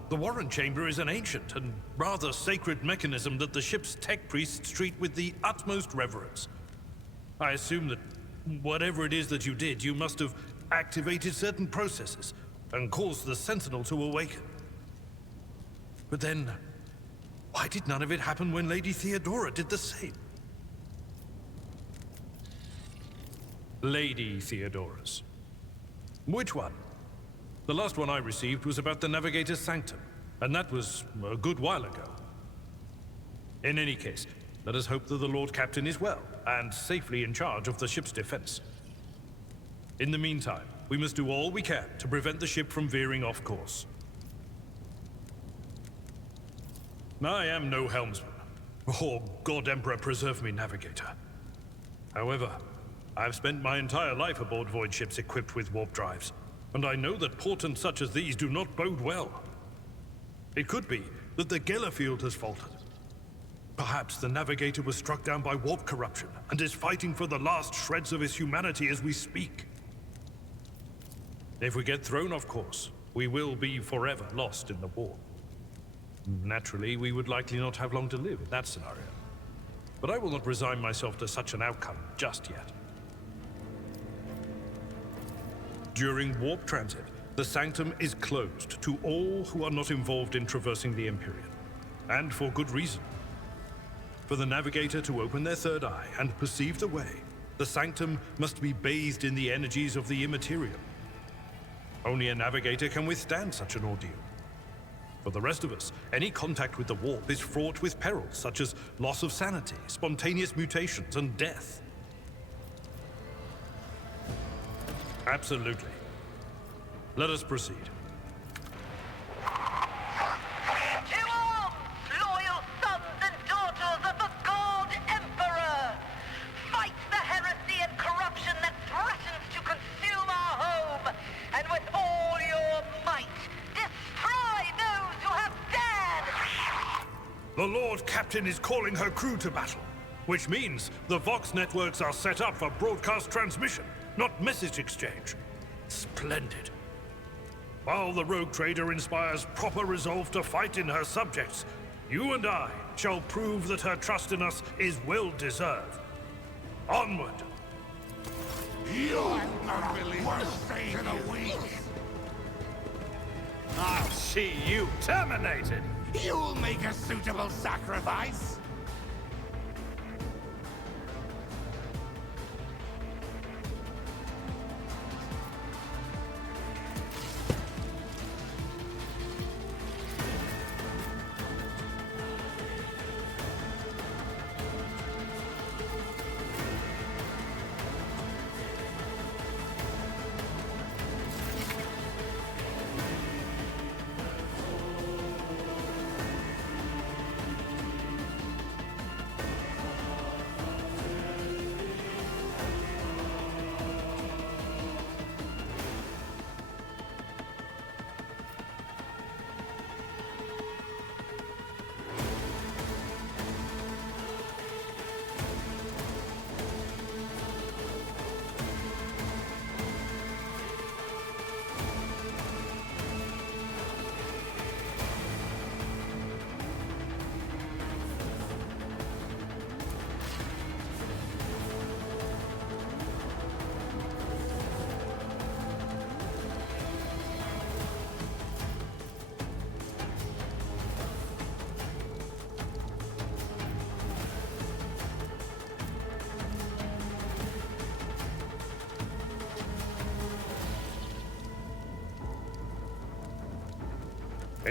The Warren Chamber is an ancient and rather sacred mechanism that the ship's tech priests treat with the utmost reverence. I assume that whatever it is that you did, you must have activated certain processes and caused the Sentinel to awaken. But then, why did none of it happen when Lady Theodora did the same? Lady Theodora's. Which one? The last one I received was about the Navigator's Sanctum, and that was a good while ago. In any case, let us hope that the Lord Captain is well, and safely in charge of the ship's defense. In the meantime, we must do all we can to prevent the ship from veering off course. I am no helmsman, or God Emperor preserve me, navigator. However, I have spent my entire life aboard void ships equipped with warp drives, and I know that portents such as these do not bode well. It could be that the Gellerfield has faltered. Perhaps the navigator was struck down by warp corruption and is fighting for the last shreds of his humanity as we speak. If we get thrown off course, we will be forever lost in the warp. Naturally, we would likely not have long to live in that scenario. But I will not resign myself to such an outcome just yet. During warp transit, the Sanctum is closed to all who are not involved in traversing the Empyrean. And for good reason. For the Navigator to open their third eye and perceive the way, the Sanctum must be bathed in the energies of the Immaterium. Only a Navigator can withstand such an ordeal. For the rest of us, any contact with the warp is fraught with perils such as loss of sanity, spontaneous mutations, and death. Absolutely. Let us proceed. To arms, loyal sons and daughters of the God Emperor! Fight the heresy and corruption that threatens to consume our home, and with all your might, destroy those who have dared! The Lord Captain is calling her crew to battle, which means the Vox networks are set up for broadcast transmission, not message exchange. Splendid. While the rogue trader inspires proper resolve to fight in her subjects, you and I shall prove that her trust in us is well deserved. Onward! You unbelievers say the weak! I'll see you terminated! You'll make a suitable sacrifice!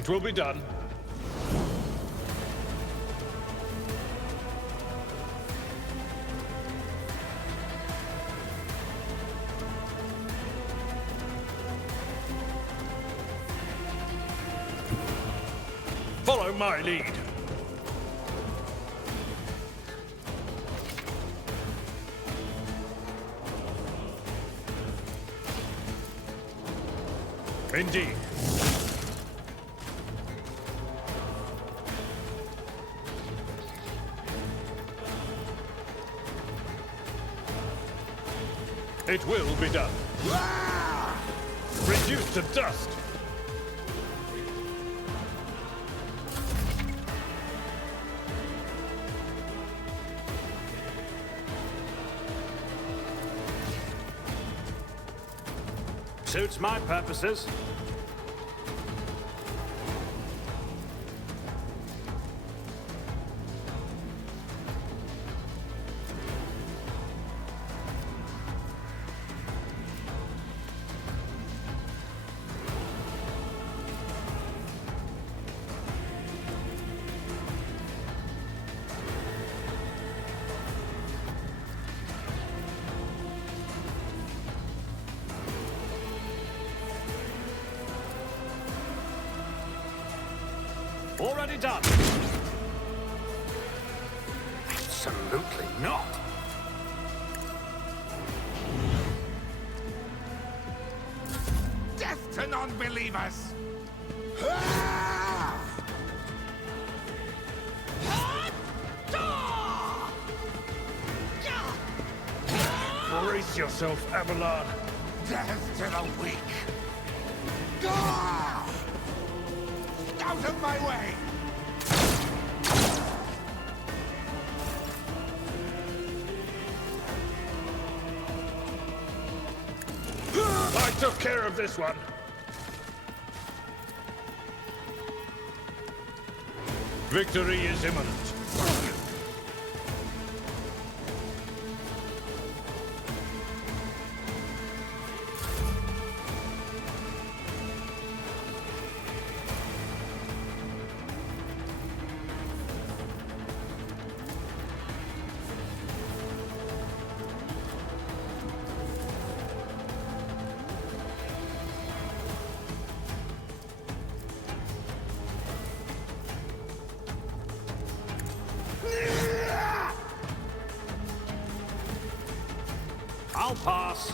It will be done. Follow my lead. Indeed. It will be done. Reduced to dust. Suits my purposes. Already done. Absolutely not. Death to non-believers! Brace yourself, Avalon. Death to the weak! Out of my way! I took care of this one. Victory is imminent. I'll pass.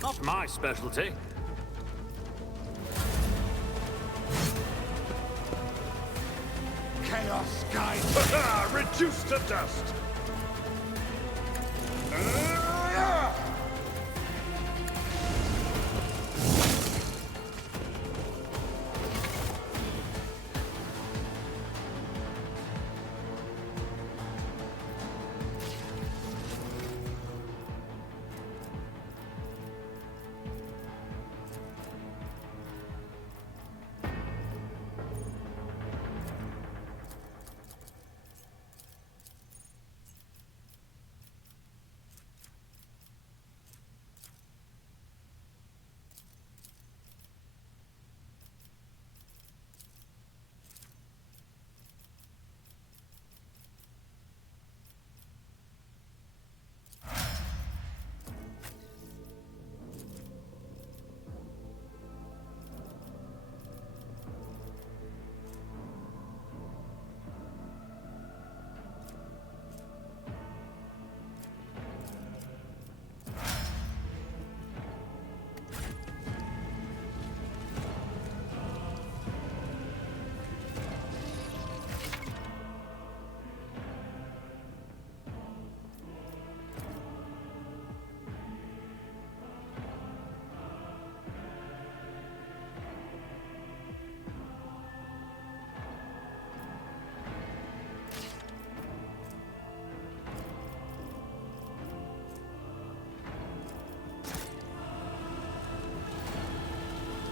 Not my specialty. Chaos guide! Reduced to dust.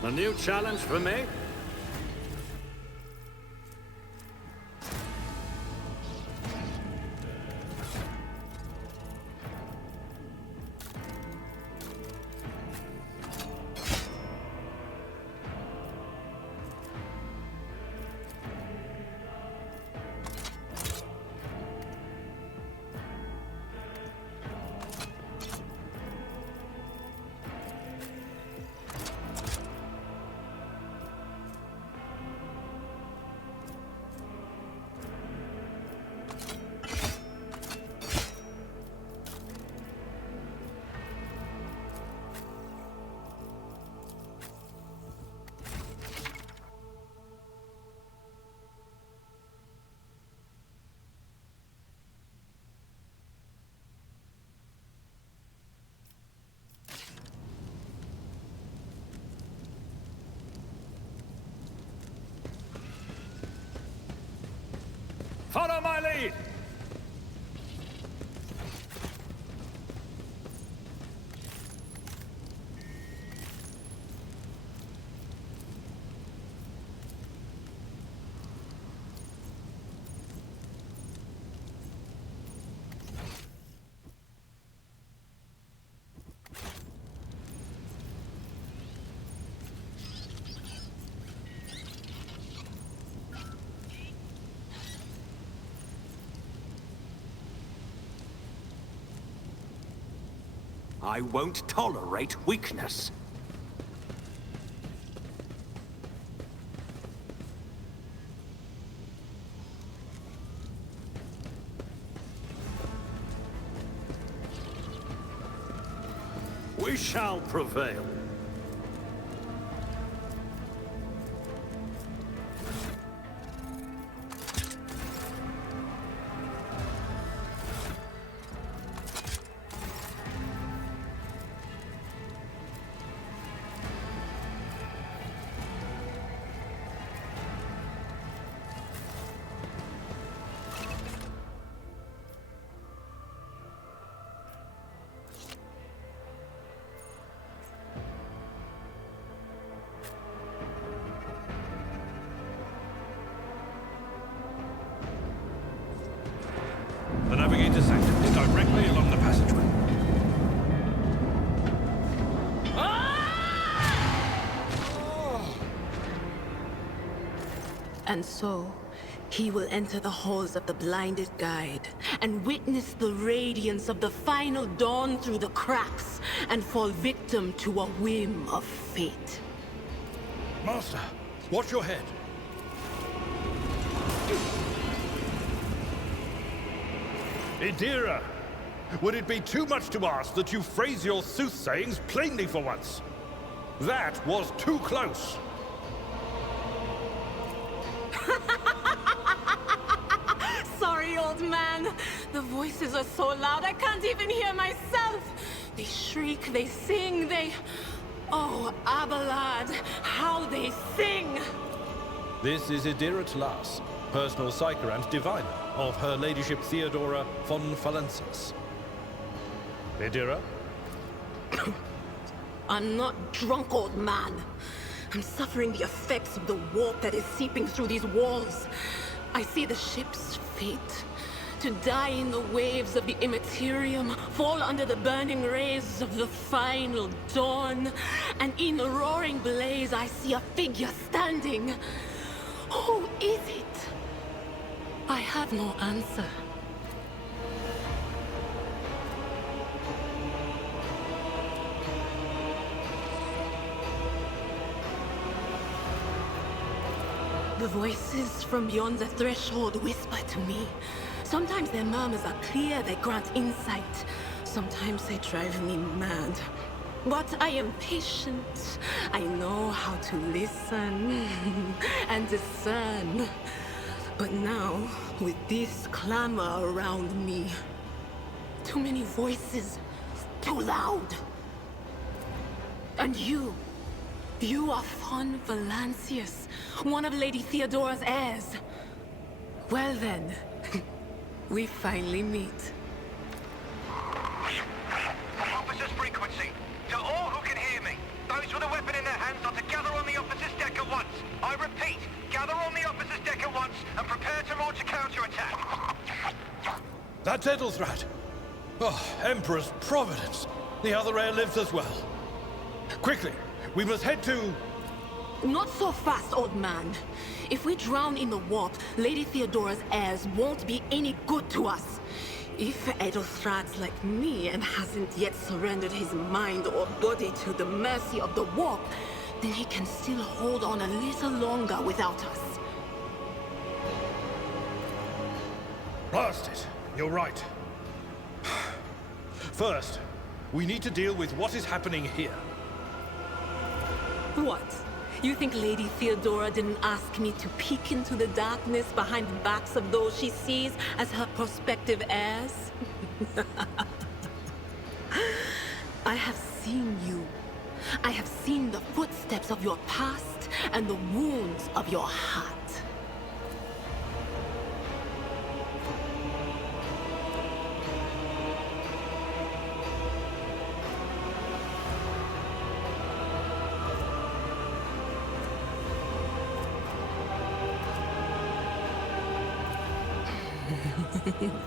A new challenge for me? Follow my lead! I won't tolerate weakness. We shall prevail. The navigator's sanctum is directly along the passageway. And so, he will enter the halls of the blinded guide and witness the radiance of the final dawn through the cracks and fall victim to a whim of fate. Master, watch your head. Idira, would it be too much to ask that you phrase your soothsayings plainly for once? That was too close. Sorry, old man. The voices are so loud I can't even hear myself. They shriek, they sing, they... Oh, Abelard, how they sing! This is Idira Tlas, personal psyker and diviner of Her Ladyship Theodora von Valencius. Idira? I'm not drunk, old man. I'm suffering the effects of the warp that is seeping through these walls. I see the ship's fate. To die in the waves of the immaterium, fall under the burning rays of the final dawn. And in the roaring blaze, I see a figure standing. Who is it? I have no answer. The voices from beyond the threshold whisper to me. Sometimes their murmurs are clear, they grant insight. Sometimes they drive me mad. But I am patient. I know how to listen and discern. But now, with this clamor around me, too many voices, too loud. And you are von Valencius, one of Lady Theodora's heirs. Well then, we finally meet. Officer's frequency. To all who can hear me, those with a weapon in their hands are to gather on the officer's deck at once. I repeat, gather on the officer's deck at once and prepare to launch a counterattack. That's Edelstrat. Oh, Emperor's Providence. The other heir lives as well. Quickly, we must head to... Not so fast, old man. If we drown in the warp, Lady Theodora's heirs won't be any good to us. If Edelstrad's like me and hasn't yet surrendered his mind or body to the mercy of the warp, then he can still hold on a little longer without us. Blast it. You're right. First, we need to deal with what is happening here. What? You think Lady Theodora didn't ask me to peek into the darkness behind the backs of those she sees as her prospective heirs? I have seen you. I have seen the footsteps of your past and the wounds of your heart.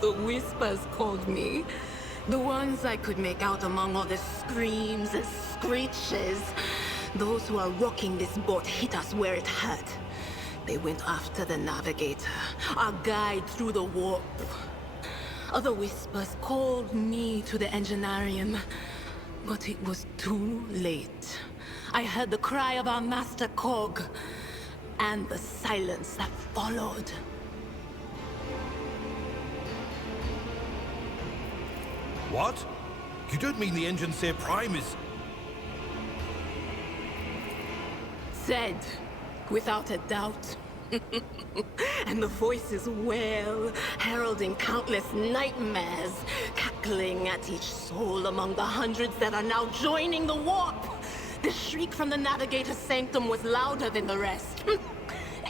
The whispers called me. The ones I could make out among all the screams and screeches. Those who are rocking this boat hit us where it hurt. They went after the navigator, our guide through the warp. Other whispers called me to the enginarium, but it was too late. I heard the cry of our master Cog, and the silence that followed. What? You don't mean the Engineer Prime is... Said, without a doubt. And the voices wail, heralding countless nightmares, cackling at each soul among the hundreds that are now joining the warp. The shriek from the Navigator's sanctum was louder than the rest.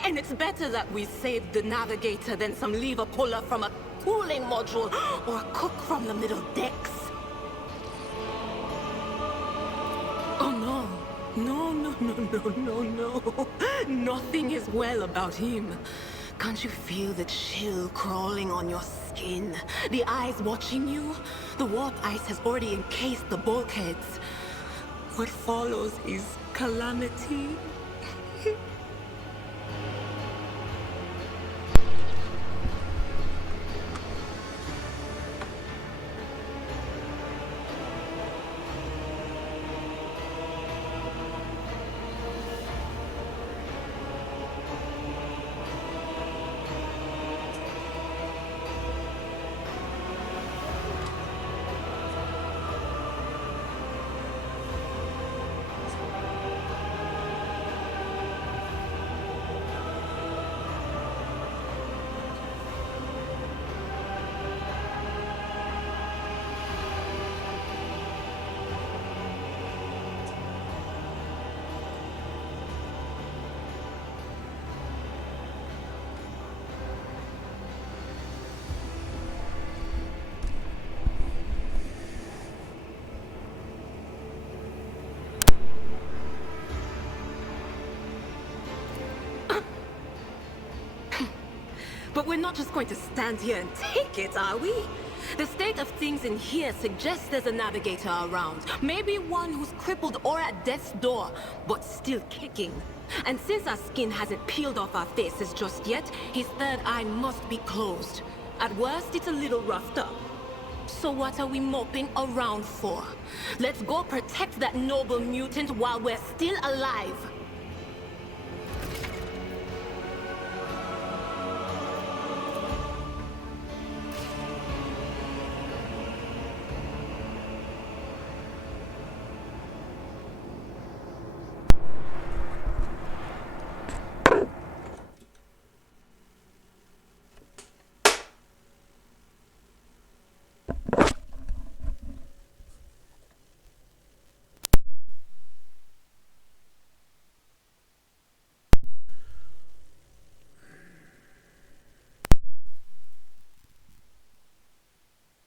And it's better that we saved the Navigator than some lever puller from a cooling module or a cook from the middle decks. Oh no. No. Nothing is well about him. Can't you feel the chill crawling on your skin? The eyes watching you? The warp ice has already encased the bulkheads. What follows is calamity. But we're not just going to stand here and take it, are we? The state of things in here suggests there's a navigator around. Maybe one who's crippled or at death's door, but still kicking. And since our skin hasn't peeled off our faces just yet, his third eye must be closed. At worst, it's a little roughed up. So what are we moping around for? Let's go protect that noble mutant while we're still alive.